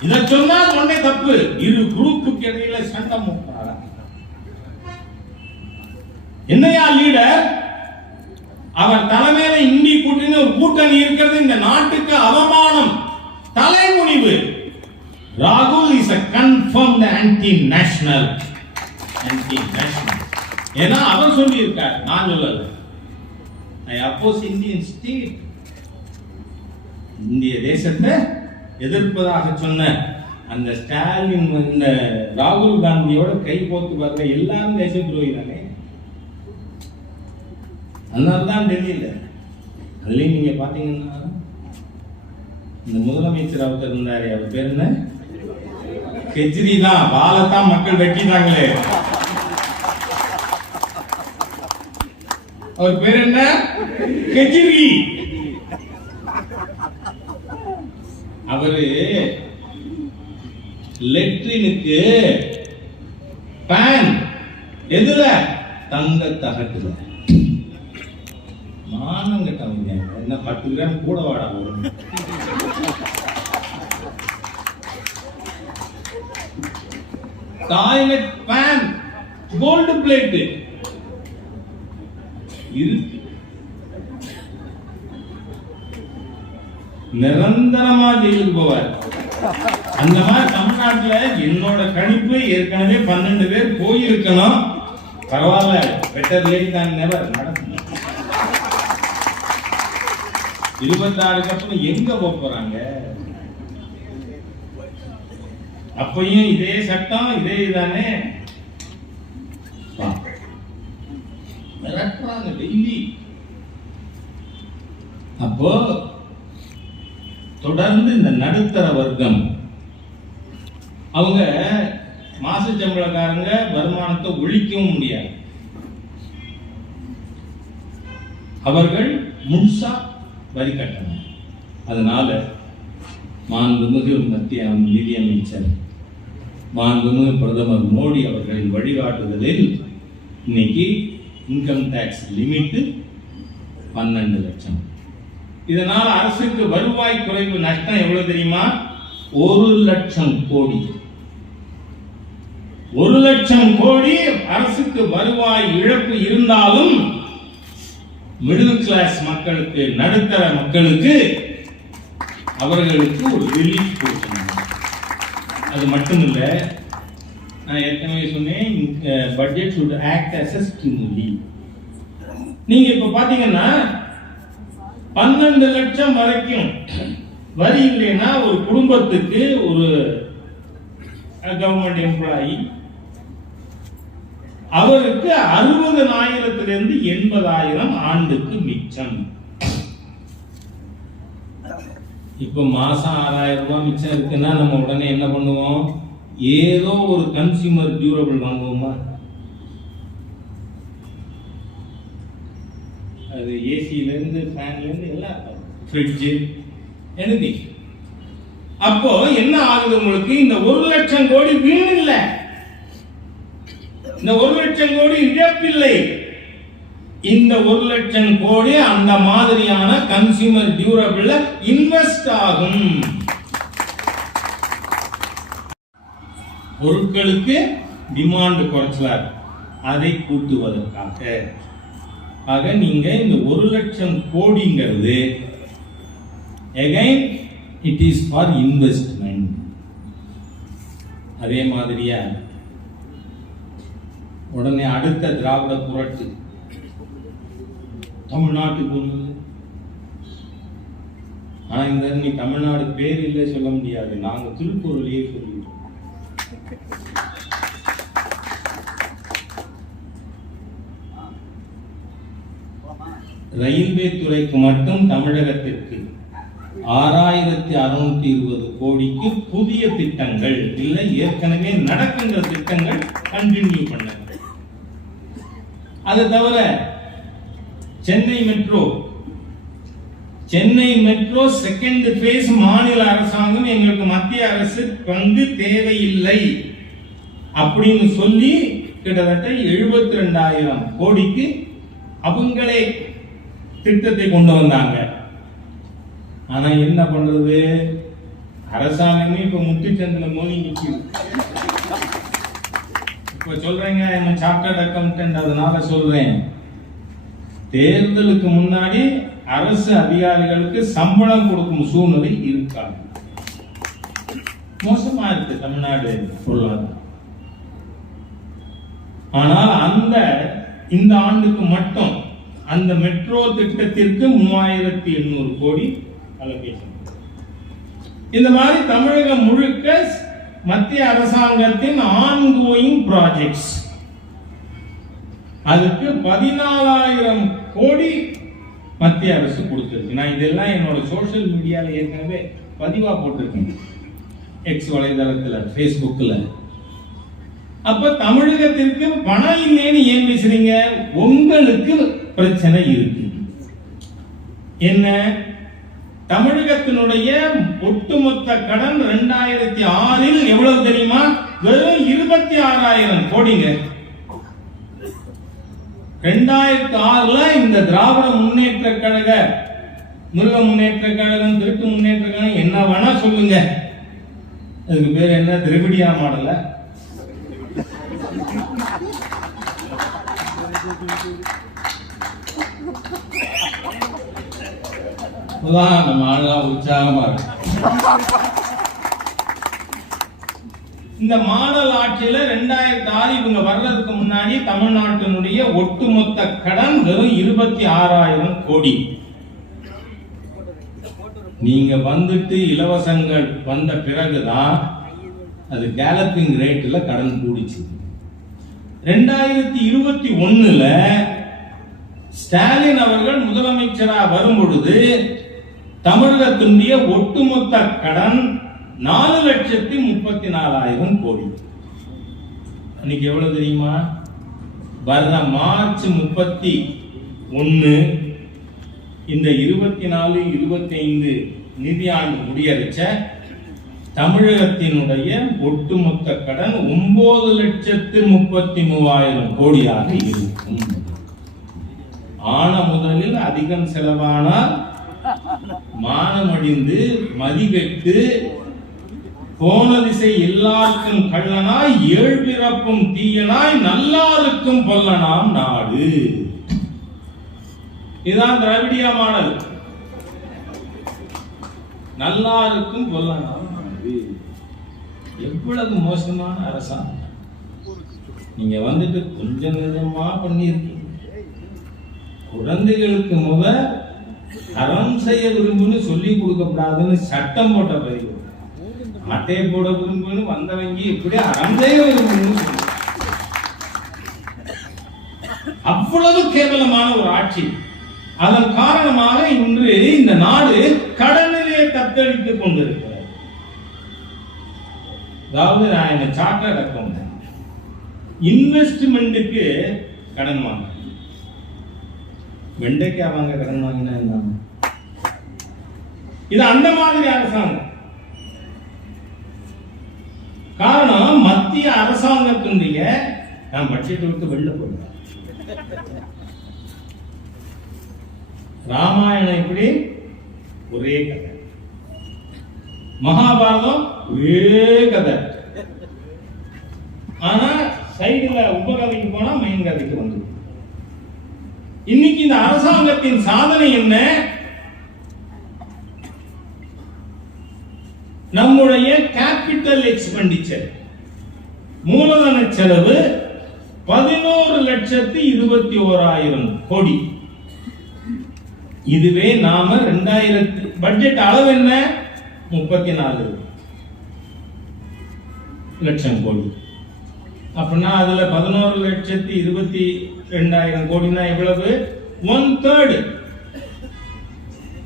இத சொன்னா ஒண்ணே தப்பு, இரு குரூப்புக்கு இடையில சண்டை மூட்டாரா. என்னையா லீடர், அவர் தலைமையில இந்தி கூட்டணி ஒரு கூட்டணி இருக்கிறது இந்த நாட்டுக்கு அவமானம், தலைமுனிவு. ராகுல் இஸ் a confirmed anti-national. ஏன்னா அவர் சொல்லி இருக்கார், நான் சொல்லல. I oppose Indian state. இந்திய தேசத்தை எதிர்ப்பதாக சொன்ன அந்த ஸ்டாலின் இந்த ராகுல் காந்தியோட கை கோத்து வர்ற எல்லாரும் தேச துரோகி தானே. அதனால்தான் டெல்லியில அதுலயும் நீங்க பாத்தீங்கன்னா இந்த முதலமைச்சர் அவர் இருந்தாரு, அவர் பேர் என்ன, கெஜ்ரி தான், பாலத்தான் மக்கள் வெட்டிட்டாங்களே. அவர் பேர் என்ன, கெஜ்ரி. அவரு லெட்ரினுக்கு பேன் எதுல, தங்க தகட்டுல. மானம் கட்டவங்க என்ன 10 கிராம் கூட வாடா வரும். டாய்லெட் பேன் கோல்டு பிளேட் இருக்கு, நிரந்தரமா ஜெயிலுக்கு போவார். அந்த மாதிரி தமிழ்நாட்டுல என்னோட கணிப்பு ஏற்கனவே 12 பேர் போயிருக்கணும். பரவாயில்ல, பெட்டர் லேட் தான் நெவர். நடக்கும் 26க்கு அப்புறம் எங்க போறாங்க? அப்பயும் இதே சட்டம், இதே தானே மிரட்டுறாங்க டெல்லி. அப்போ தொடர்ந்து இந்த நடுத்தர வர்க்கம் அவங்க மாச சம்பளக்காரங்க வருமானத்தை ஒழிக்கவும் முடியாது. அவர்கள் முழுசா வரி கட்டணும். அதனால மாண்புமிகு மத்திய நிதியமைச்சர் மாண்புமிகு பிரதமர் மோடி அவர்களின் வழிகாட்டுதலில் இன்னைக்கு இன்கம் டாக்ஸ் லிமிட் 12 லட்சம். இதனால் அரசுக்கு வருவாய் குறைவு நஷ்டம் எவ்வளவு தெரியுமா? 1 லட்சம் கோடி. 1 லட்சம் கோடி அரசுக்கு வருவாய் இழப்பு இருந்தாலும் மிடில் கிளாஸ் மக்களுக்கு, நடுத்தர மக்களுக்கு, அவர்களுக்கு ஒரு ரிலீஃப் கொடுக்கணும். அது மட்டும் இல்ல, நான் ஏற்கனவே சொன்னேன், budget should act as a stimuli. நீங்க இப்ப பாத்தீங்கன்னா 12 லட்சம் வரைக்கும் வரி இல்லைன்னா ஒரு குடும்பத்துக்கு, ஒரு கவர்மெண்ட் எம்ப்ளாயி அவருக்கு 60,000 இருந்து 80,000 ஆண்டுக்கு மிச்சம். இப்போ மாசம் 6000 ரூபாய் மிச்சம் இருக்குன்னா நம்ம உடனே என்ன பண்ணுவோம்? ஏதோ ஒரு கன்சியூமர் டியூரபிள் வாங்குவோமா? அது ஏசியிலேருந்து ஃபேன்லேருந்து எல்லாம், ஃப்ரிட்ஜு, எனிதிங். அப்போ என்ன ஆகுது உங்களுக்கு? இந்த 1 லட்சம் கோடி வீண் இல்லை, இந்த 1 லட்சம் கோடி இழப்பில்லை. இந்த 1 லட்சம் கோடி அந்த மாதிரியான கன்சியூமர் டியூரபிள் இன்வெஸ்ட் ஆகும். பொருட்களுக்கு டிமாண்ட் குறைச்சலார், அதை கூட்டுவதற்காக. ஆக நீங்க இந்த 1 லட்சம் கோடிங்கிறது again it is for investment. அதே மாதிரியா உடனே அடுத்த திராவிட புரட்சி தமிழ்நாட்டுக்கு ஒண்ணு. ஆனா இந்த நீ தமிழ்நாடு பேர் இல்லை சொல்ல முடியாது, நாங்க திருக்குறளையே சொல்லிட்டோம். ரயில்வே துறைக்கு மட்டும் தமிழகத்திற்கு 6620 கோடிக்கு புதிய திட்டங்கள் இல்லை, ஏற்கனவே நடக்கின்ற திட்டங்கள் கண்டினியூ பண்ணாங்க. அது தவிர சென்னை மெட்ரோ செகண்ட் பேஸ் மாநில அரசாங்கம் எங்களுக்கு மத்திய அரசு பங்கு தேவையில்லை அப்படின்னு சொல்லி கிட்டத்தட்ட 72,000 கோடிக்கு அவங்களே திட்டத்தை கொண்டு வந்தாங்க. ஆனா என்ன பண்றது? அரசாங்கமே இப்ப முட்டுச்சந்தில மோதி நிற்குது. இப்ப சொல்றேங்க, சார்ட்டர்ட் அக்கவுண்டன்ட், அதனால சொல்றேன், தேர்தலுக்கு முன்னாடி அரசு அதிகாரிகளுக்கு சம்பளம் கொடுக்கும் சூழ்நிலை இருக்காது. மோசமா இருக்கு தமிழ்நாடு பொருளாதாரம். ஆனால் இந்த ஆண்டுக்கு மட்டும் அந்த மெட்ரோ திட்டத்திற்கு 3800 கோடி அலோகேஷன். இந்த மாதிரி தமிழகம் முழுக்க மத்திய அரசாங்கத்தின் ஆன்கோயிங் ப்ராஜெக்ட்ஸ், அதுக்கு 14,000 கோடி மத்திய அரசு கொடுத்திருக்கு. நான் இதெல்லாம் என்னோட சோசியல் மீடியால ஏற்கனவே பதிவா போட்டிருக்கேன், எக்ஸ் வலைதளத்துல, பேஸ்புக்ல. அப்ப தமிழகத்திற்கு பணம் இல்லைன்னு ஏன் பேசுறீங்க? உங்களுக்கு பிரச்சனை இருக்கு. என்ன? தமிழகத்தினுடைய ஒட்டுமொத்த கடன் 2006 எவ்வளவு தெரியுமா? வெறும் 26,000 கோடிங்க. 2006 இந்த திராவிட முன்னேற்ற கழக, மிருக முன்னேற்ற கழகம், திருட்டு முன்னேற்ற கழகம், என்ன வேணா சொல்லுங்க, அதுக்கு பேர் என்ன? திரவிடியா மாடல. நம்ம ஆளுதான் உற்சாகமா இருக்கு. இந்த மாடல் ஆட்சியில 2006 இவங்க வர்றதுக்கு முன்னாடி தமிழ்நாட்டினுடைய ஒட்டுமொத்த கடன் வெறும் 26,000 கோடி. நீங்க வந்துட்டு இலவசங்கள் வந்த பிறகுதான் அது கேலப்பிங் ரேட்ல கடன் கூடிச்சு. 2021 ஸ்டாலின் அவர்கள் முதலமைச்சரா வரும் பொழுது தமிழகத்தினுடைய ஒட்டுமொத்த கடன் 4,34,000 கோடி. அன்னைக்கு எவ்வளவு தெரியுமா? வர்ற மார்ச் 31 இந்த 24-25 நிதியாண்டு முடியறிச்ச தமிழகத்தினுடைய ஒட்டுமொத்த கடன் 9,33,000 கோடியாக இருக்கும். ஆன முதலில் அதிகம் செலவானால் மானமடிந்து மதிவெட்டு போன திசை எல்லாருக்கும் கள்ளனாய் ஏழ்பிறப்பும் தீயனாய் நல்லாருக்கும் பொல்லனாம் நாடு. இதுதான் திராவிடியா மாடல். நல்லாருக்கும் பொல்லனாம் நாடு. எவ்வளவு மோசமான அரசாங்கம். நீங்க வந்துட்டு கொஞ்சம் கொஞ்சமா பண்ணியிருக்கீங்க. குழந்தைகளுக்கு அறம் செய்ய விரும்புன்னு சொல்லி கொடுக்கப்படாதுன்னு சட்டம் போட்ட பதிவு. அட்டையை போட விரும்புன்னு வந்தவங்க இப்படி அறம் செய்ய விரும்புன்னு அவ்வளவு கேவலமான ஒரு ஆட்சி. அதன் காரணமாக இன்று இந்த நாடு கடனிலே தத்தளித்துக் கொண்டிருக்கிறது. அதாவது நான் என்ன சார்ட்டர்ட் அக்கவுண்ட் இன்வெஸ்ட்மெண்ட்டுக்கு கடன் வாங்க, வெண்டைக்காய் வாங்க கடன் வாங்கினா என்ன? இது அந்த மாதிரி அரசாங்கம். காரணம் மத்திய அரசாங்கத்தினுடைய நான் பட்ஜெட் விட்டு வெளில போடுறேன். ராமாயணம் இப்படி ஒரே கதை, மகாபாரதம் ஒரே கதை. ஆனா சைடுல உபகதைக்கு போனா மெயின் கதைக்கு வந்து இன்னைக்கு இந்த அரசாங்கத்தின் சாதனை என்ன? நம்முடைய கேபிட்டல் எக்ஸ்பெண்டிச்சர் மூலதன செலவு 11,21,000 கோடி. இதுவே நாம 2000 பட்ஜெட் அளவு என்ன? 34 லட்சம் கோடி. அப்படின்னா அதுல 11,22,000 கோடினா எவ்வளவு? 1/3.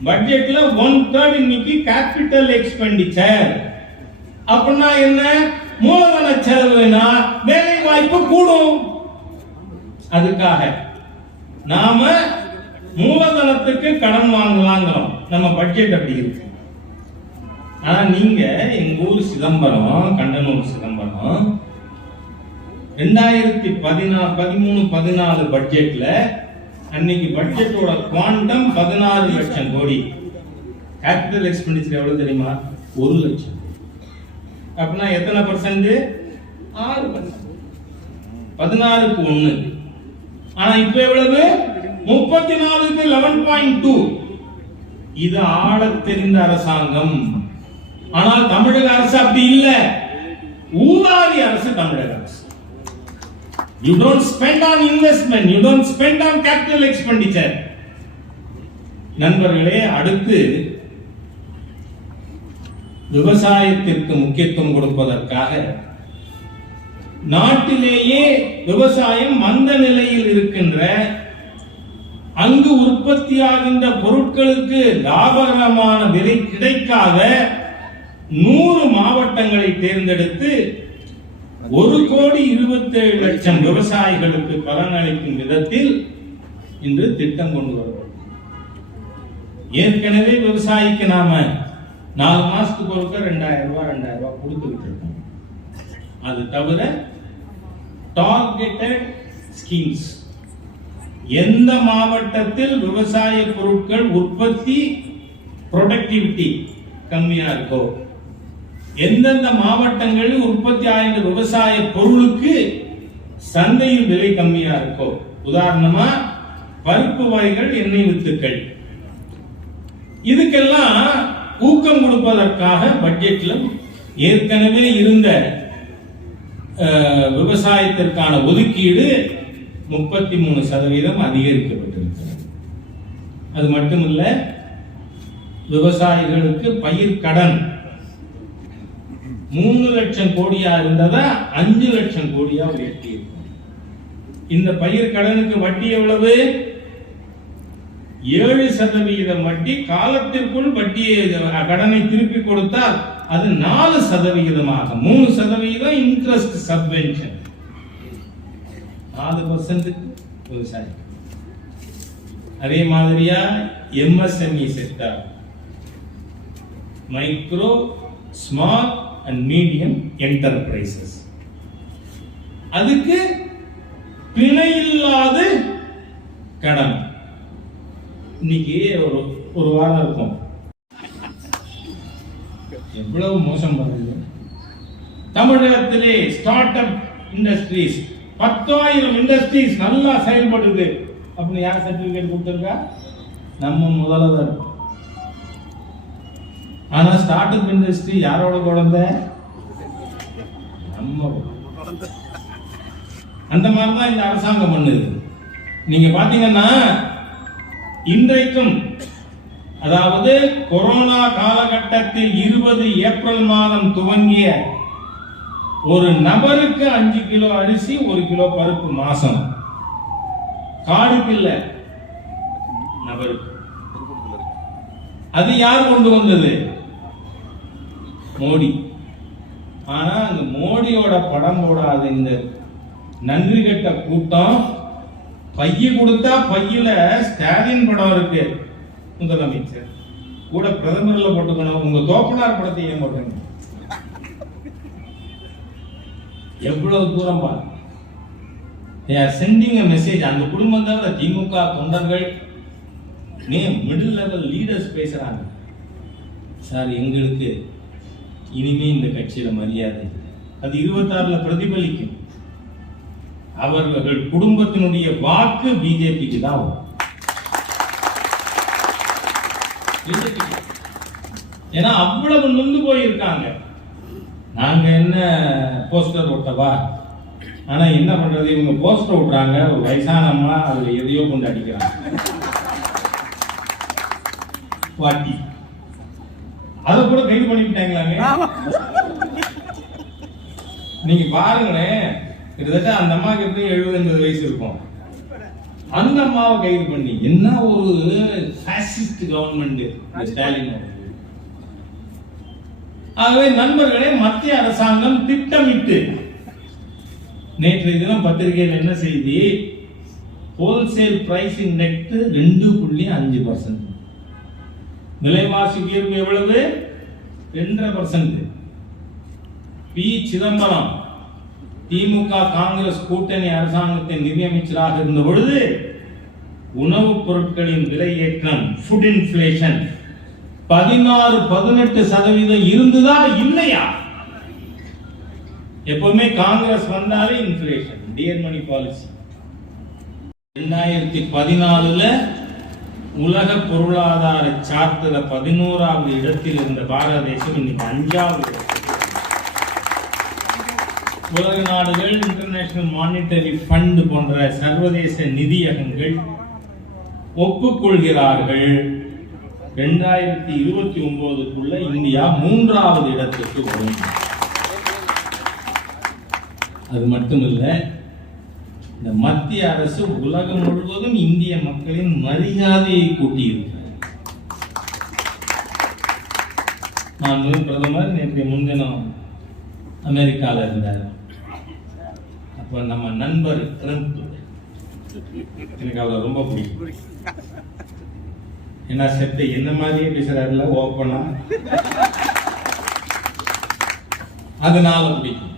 பட்ஜெட்ல 1/3 இன்னைக்கு கேபிட்டல் எக்ஸ்பெண்டிச்சர். அப்படின்னா என்ன? மூலதன செலவுனா வேலை வாய்ப்பு கூடும். அதுக்காக நாம மூலதனத்துக்கு கடன் வாங்கலாங்கிறோம். நம்ம பட்ஜெட் அப்படி இருக்கு. ஆனா நீங்க எங்க ஊர் சிதம்பரம், கண்டனூர் சிதம்பரம் 2013-14 பட்ஜெட்ல அன்னைக்கு பட்ஜெட்டோட குவாண்டம் 16 லட்சம் கோடி. கேபிட்டல் எக்ஸ்பெண்டிச்சர் எவ்வளவு தெரியுமா? 1 லட்சம். அப்படின்னா எத்தனை பர்சன்ட்? 6%. 16க்கு 1. ஆனா இப்ப எவ்வளவு? 34க்கு 11.2. இது ஆளத் தெரிந்த அரசாங்கம். ஆனால் தமிழக அரசு அப்படி இல்ல. ஊதாரி அரசு தமிழக அரசு. You don't spend on investment, you don't spend on capital expenditure. நண்பர்களே, அடுத்து விவசாயத்திற்கு முக்கியத்துவம் கொடுப்பதற்காக நாட்டிலேயே விவசாயம் மந்த நிலையில் இருக்கின்ற, அங்கு உற்பத்தியாகின்ற பொருட்களுக்கு லாபகரமான விலை கிடைக்காத 100 மாவட்டங்களை தேர்ந்தெடுத்து 1,27,00,000 விவசாயிகளுக்கு பலனளிக்கும் விதத்தில் இன்று திட்டம் கொண்டு வருவோம். ஏற்கனவே விவசாயிக்கு நாம 4 மாசத்துக்கு ஒருக்க 2,000 ரூபாய் கொடுத்துக்கிட்டு இருக்கோம். அது தவிர டார்கெட்டட் ஸ்கீம்ஸ், எந்த மாவட்டத்தில் விவசாய பொருட்கள் உற்பத்தி ப்ரொடக்டிவிட்டி கம்மியா இருக்கோ, எந்தெந்த மாவட்டங்களில் உற்பத்தி ஆகின்ற விவசாய பொருளுக்கு சந்தையில் விலை கம்மியா இருக்கோ, உதாரணமா பருப்பு வகைகள், எண்ணெய் வித்துக்கள், இதுக்கெல்லாம் ஊக்கம் கொடுப்பதற்காக பட்ஜெட்ல ஏற்கனவே இருந்த விவசாயத்திற்கான ஒதுக்கீடு 33% அதிகரிக்கப்பட்டிருக்கிறது. அது மட்டுமல்ல, விவசாயிகளுக்கு பயிர் கடன் 3 லட்சம் கோடியா இருந்ததா 5 லட்சம் கோடியா உயர்த்தி இருக்கும். இந்த பயிர் கடனுக்கு வட்டி எவ்வளவு? 7% வட்டி. காலத்திற்குள் வட்டியை கடனை திருப்பி கொடுத்தால் அது 4%, 3% இன்ட்ரெஸ்ட் சப்வென்ஷன், 4% விவசாயி. அதே மாதிரியா MSME sector, micro small and medium enterprises, அதுக்கு பிணையில்லாத கடன். இன்னைக்கு ஒரு வாரம் இருக்கும். எவ்வளவு மோசம் பண்ணுது. தமிழகத்திலே ஸ்டார்ட் அப் இண்டஸ்ட்ரீஸ் 10,000 இண்டஸ்ட்ரீஸ் நல்லா செயல்படுது அப்படின்னு யார் சர்டிபிகேட் கொடுத்திருக்கா? நம்ம முதல்வர். ஆனா ஸ்டார்ட் அப் இண்டஸ்ட்ரி யாரோட குழந்தை? நம்ம. அந்த மாதிரிதான் இந்த அரசாங்கம் பண்ணுது. நீங்க பாத்தீங்கன்னா இன்றைக்கும், அதாவது கொரோனா காலகட்டத்தில் 20 ஏப்ரல் மாதம் துவங்கிய ஒரு நபருக்கு 5 கிலோ அரிசி, 1 கிலோ பருப்பு மாசம். காடுக்கு இல்ல, நபருக்கு. அது யார் கொண்டு வந்தது? மோடி. ஆனா அந்த மோடியோட படம் போடாத இந்த நன்றி கெட்ட கூட்டம் பைய கொடுத்தா பையில ஸ்டாலின் படம் இருக்கு, முதலமைச்சர் கூட பிரதமர்ல போட்டுக்கணும். உங்க தோப்பனார் படத்தை ஏன் போட்டுங்க? எவ்வளவு தூரம் பாரு. they are sending a message. அந்த குடும்பம் தான் திமுக தொண்டர்கள் மிடில் லெவல் லீடர்ஸ் பேசுறாங்க. சார், எங்களுக்கு இனிமே இந்த கட்சியில மரியாதை அது 26ல பிரதிபலிக்கும். அவர்கள் குடும்பத்தினுடைய வாக்கு பிஜேபிக்கு தான் வரும். ஏன்னா அவ்வளவு நொந்து போயிருக்காங்க. நாங்க என்ன போஸ்டர் ஒட்டவா? ஆனா என்ன பண்றது, இவங்க போஸ்டர் விட்டுறாங்க, ஒரு வயசான அம்மா அதுல எதையோ கொண்டு அடிக்கிறாங்க. வாட்டி அதை கூட கைது பண்ணிவிட்டாங்களாங்க. நீங்க பாருங்களேன், கிட்டத்தட்ட அந்த அம்மாவுக்கு எப்படி 70-80 வயசு இருக்கும். அந்த அம்மாவை கைது பண்ணி என்ன ஒரு பாசிஸ்ட் கவர்மெண்ட் ஸ்டாலின். ஆகவே நண்பர்களே, மத்திய அரசாங்கம் திட்டமிட்டு நேற்றைய தினம் பத்திரிகையில் என்ன செய்தி, ஹோல்சேல் பிரைஸ் இண்டெக்ஸ் 2.5%, விலைவாசி உயர்வு எவ்வளவு? 2.5%. பி சிதம்பரம் திமுக காங்கிரஸ் கூட்டணி அரசாங்கத்தின் நிதியமைச்சராக இருந்த பொழுது உணவுப் பொருட்களின் விலை ஏற்றம், ஃபுட் இன்ஃப்ளேஷன் 16-18% இருந்ததா இல்லையா? எப்பவுமே காங்கிரஸ் வந்தாலே இன்ஃப்ளேஷன், டியர் மணி பாலிசி. 2014ல உலக பொருளாதார சார்ட்ல 11வது இடத்தில் இருந்த பாரத தேசம் இன்னைக்கு 5வது இடத்தில். உலக நாடுகள், இன்டர்நேஷனல் மானிட்டரி ஃபண்ட் போன்ற சர்வதேச நிதியகங்கள் ஒப்புக்கொள்கிறார்கள் 2029க்குள்ள இந்தியா 3வது இடத்துக்கு வரும். அது மட்டுமல்ல, இந்த மத்திய அரசு உலகம் முழுவதும் இந்திய மக்களின் மரியாதையை கூட்டியிருக்கிறது. நான் பிரதமர் நேற்று முன்தினம் அமெரிக்கால இருந்தார். அப்ப நம்ம நண்பர் ட்ரம்ப், எனக்கு அவரை ரொம்ப பிடிக்கும். ஏன்னா செத்த என்ன மாதிரியே பேசுறாருல, ஓப்பனா, அதனால பிடிக்கும்.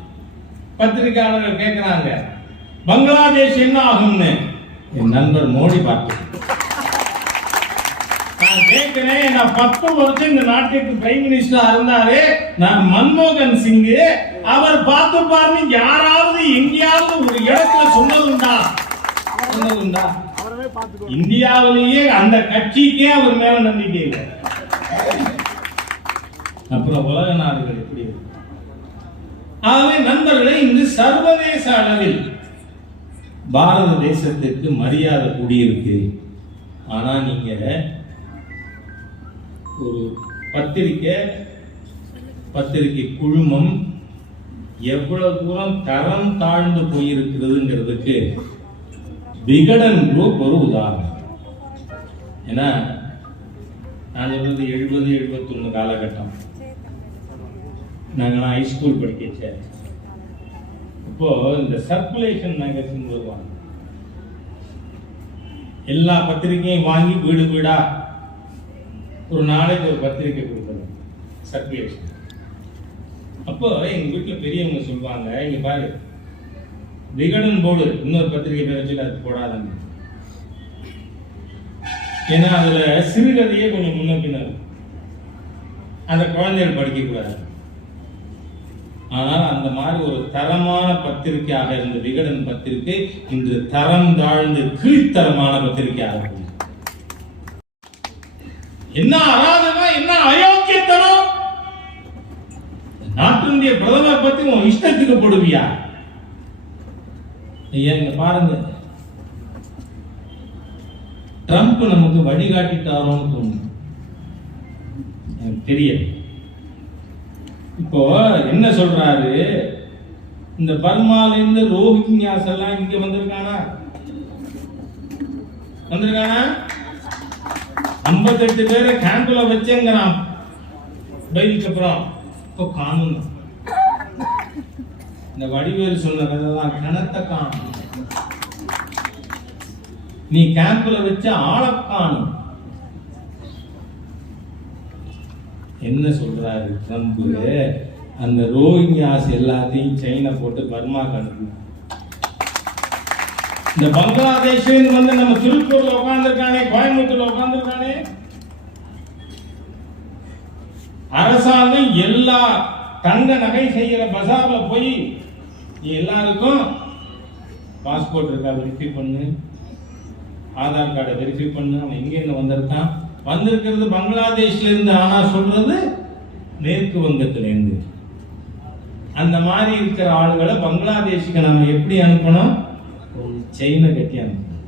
பத்திரிகையாளர்கள் கேட்கிறாங்க, பங்களாதேஷ் என்ன ஆகும்னு. என் நண்பர் மோடி பார்த்து நான் கேட்கிறேன், நான் 10 வருஷம் இந்த நாட்டுக்கு பிரைம் மினிஸ்டரா இருந்தாரு நான் மன்மோகன் சிங், அவர் பார்த்து பாருங்க, யாராவது எங்கேயாவது ஒரு இடத்துல சொன்னதுண்டா? இந்தியாவிலேயே அந்த கட்சிக்கே அவர் மேல நம்பிக்கை இல்லை. அப்புறம் உலக நாடுகள் எப்படி? ஆகவே நண்பர்களே, இந்த சர்வதேச அளவில் பாரத தேசத்திற்கு மரியாதை கூடியிருக்கு. ஆனா நீங்க ஒரு பத்திரிகை குழுமம் எவ்வளவு தூரம் தரம் தாழ்ந்து போயிருக்கிறதுங்கிறதுக்கு விகடன் குரூப் ஒரு உதாரணம். ஏன்னா நான் சொல்றது 70-71 காலகட்டம். நாங்களாம் ஹைஸ்கூல் படிக்க, இப்போ இந்த சர்க்குலேஷன் மேகசின் வருவாங்க, எல்லா பத்திரிகையும் வாங்கி வீடு வீடா ஒரு நாளைக்கு ஒரு பத்திரிகை கொடுக்கணும், சர்க்குலேஷன். அப்போ எங்க வீட்டுல பெரியவங்க சொல்லுவாங்க, இங்க பாரு விகடன் போர்டு இன்னொரு பத்திரிகை பேர் வச்சு அது போடாதாங்க. ஏன்னா அதுல சிறுகதையே கொஞ்சம் முன்ன பின்னர், அந்த குழந்தைகள் படிக்க கூடாது. ஆனால் அந்த மாதிரி ஒரு தரமான பத்திரிகையாக இருந்த விகடன் பத்திரிகை இன்று தரம் தாழ்ந்து கீழ்த்தரமான பத்திரிகையாக. என்ன அராதமா, என்ன அயோக்கியத்தனம்! நாட்டினுடைய பிரதமர் பத்தி உன் இஷ்டத்துக்கு போடுவியா? இங்க பாருங்க, ட்ரம்ப் நமக்கு வழிகாட்டிட்டாரோன்னு தோணுது, எனக்கு தெரியல. இப்போ என்ன சொல்றாரு, இந்த பர்மால இருந்து ரோஹிங்கியாஸ் எல்லாம் இங்க வந்திருக்கானா? 58 பேரை கேம்ப்ல வச்சேங்கிறான். பைலுக்கு அப்புறம் இப்போ காணும். இந்த வடிவேல் சொன்ன கதைதான், கிணத்த காணும். நீ கேம்ப்ல வச்ச ஆளை காணும். என்ன சொல்றாரு ட்ரம்ப்? அந்த ரோஹிங்கியாஸ் எல்லாத்தையும் சைனா போட்டு பர்மா கணக்கு. இந்த பங்களாதேஷ் வந்து நம்ம திருப்பூர்ல உட்கார்ந்துருக்கானே, கோயம்புத்தூர்ல உட்கார்ந்துருக்கானே, அரசாங்கம் எல்லா தங்க நகை செய்யற பஜார்ல போய் எல்லாருக்கும் பாஸ்போர்ட் இருக்கா வெரிஃபை பண்ணு, ஆதார் கார்டை வெரிஃபை பண்ணு, அவன் எங்க இருந்து வந்திருக்கான், வந்திருக்கிறது பங்களாதேஷ்ல இருந்து, ஆனா சொல்றது மேற்கு வங்கத்துல இருந்து. அந்த மாதிரி இருக்கிற ஆளுகளை பங்களாதேஷுக்கு நம்ம எப்படி அனுப்பணும்? செயினை கட்டி அனுப்பணும்.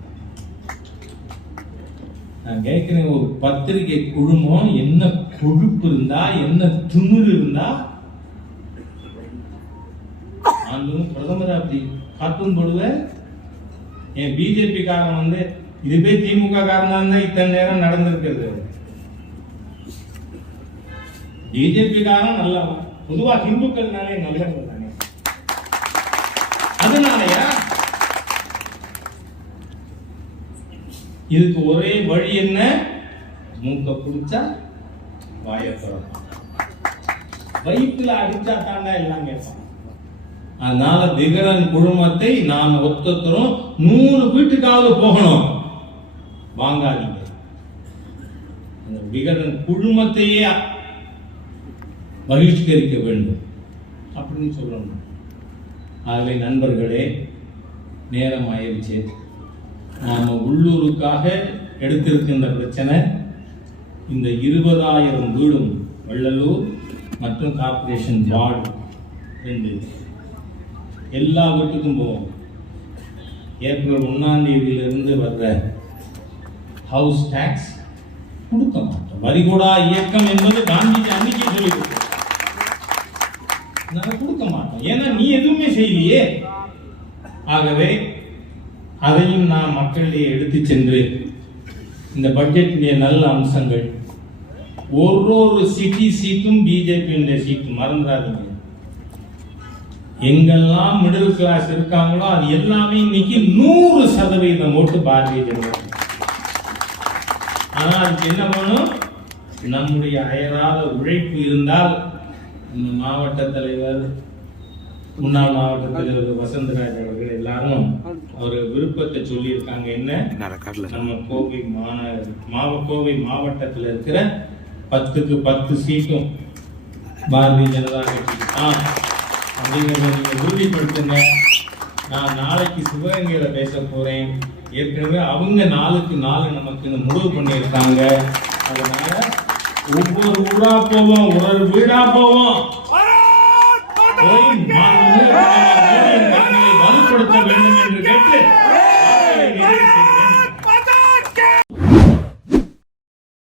நான் கேட்கிறேன், ஒரு பத்திரிகை குழுமம் என்ன கொழுப்பு இருந்தா, என்ன திமிரு இருந்தா, பிரதமர் அப்படி கார்ட்டூன் போடுவேன். என் பிஜேபி காரன் வந்து இதுவே திமுக காரன் தான் இத்தனை நேரம் நடந்திருக்கிறது. பிஜேபி காரன் நல்லா, பொதுவா ஹிந்துக்கள்னாலே நல்லவங்க தானே. அதனாலயா இதுக்கு ஒரே வழி என்ன? மூக்க பிடிச்சா வாய திறப்பான், வயிற்றுல அடிச்சா தாண்டா எல்லாம் கேட்பான். அதனால விகடன் குழுமத்தை நாம ஒத்தரும் 100 வீட்டுக்காவது போகணும். வாங்காதீங்க, விகடன் குழுமத்தையே பகிஷ்கரிக்க வேண்டும் அப்படின்னு சொல்லணும். ஆகவே நண்பர்களே, நேரம் ஆயிடுச்சு. நாம உள்ளூருக்காக எடுத்திருக்கின்ற பிரச்சனை இந்த 20,000 வீடும் வள்ளலூர் மற்றும் கார்பரேஷன் வார்டு 2 எல்லா வீட்டுக்கும் போவோம். ஏப்ரல் 1ஆம் தேதியிலிருந்து வர்ற ஹவுஸ் டாக்ஸ் கொடுக்க மாட்டோம். வரிகூடா இயக்கம் என்பது காந்திஜி அன்னைக்கு சொல்லி கொடுக்க மாட்டோம். ஏன்னா நீ எதுவுமே செய்யலையே. ஆகவே அதையும் நாம் மக்களிடையே எடுத்து சென்று இந்த பட்ஜெட்டுடைய நல்ல அம்சங்கள், ஒரு சிட்டி சீட்டும் பிஜேபி சீட்டு மறந்துடாதீங்க. எங்கெல்லாம் மிடில் கிளாஸ் இருக்காங்களோ அது எல்லாமே இன்னைக்கு 100% ஓட்டு பாரதிய ஜனதா. ஆனா அதுக்கு என்ன பண்ணும்? நம்முடைய அயராத உழைப்பு இருந்தால். மாவட்ட தலைவர், முன்னாள் மாவட்ட தலைவர் வசந்தராஜ் அவர்கள் எல்லாரும் ஒரு விருப்பத்தை சொல்லியிருக்காங்க. என்ன? நம்ம கோவை மாவட்டத்தில் இருக்கிற 10க்கு 10 சீட்டும் பாரதிய ஜனதா கட்சிக்கு தான் அப்படிங்கிறத நீங்க உறுதிப்படுத்துங்க. நான் நாளைக்கு சிவகங்கையில பேச போறேன். ஏற்கனவே அவங்க 4க்கு 4 நமக்கு முடிவு பண்ணியிருக்காங்க. அதனால ஒவ்வொரு ஊரா போவோம், ஒரு வீடா போவோம், வலுப்படுத்த வேண்டும் என்று கேட்டு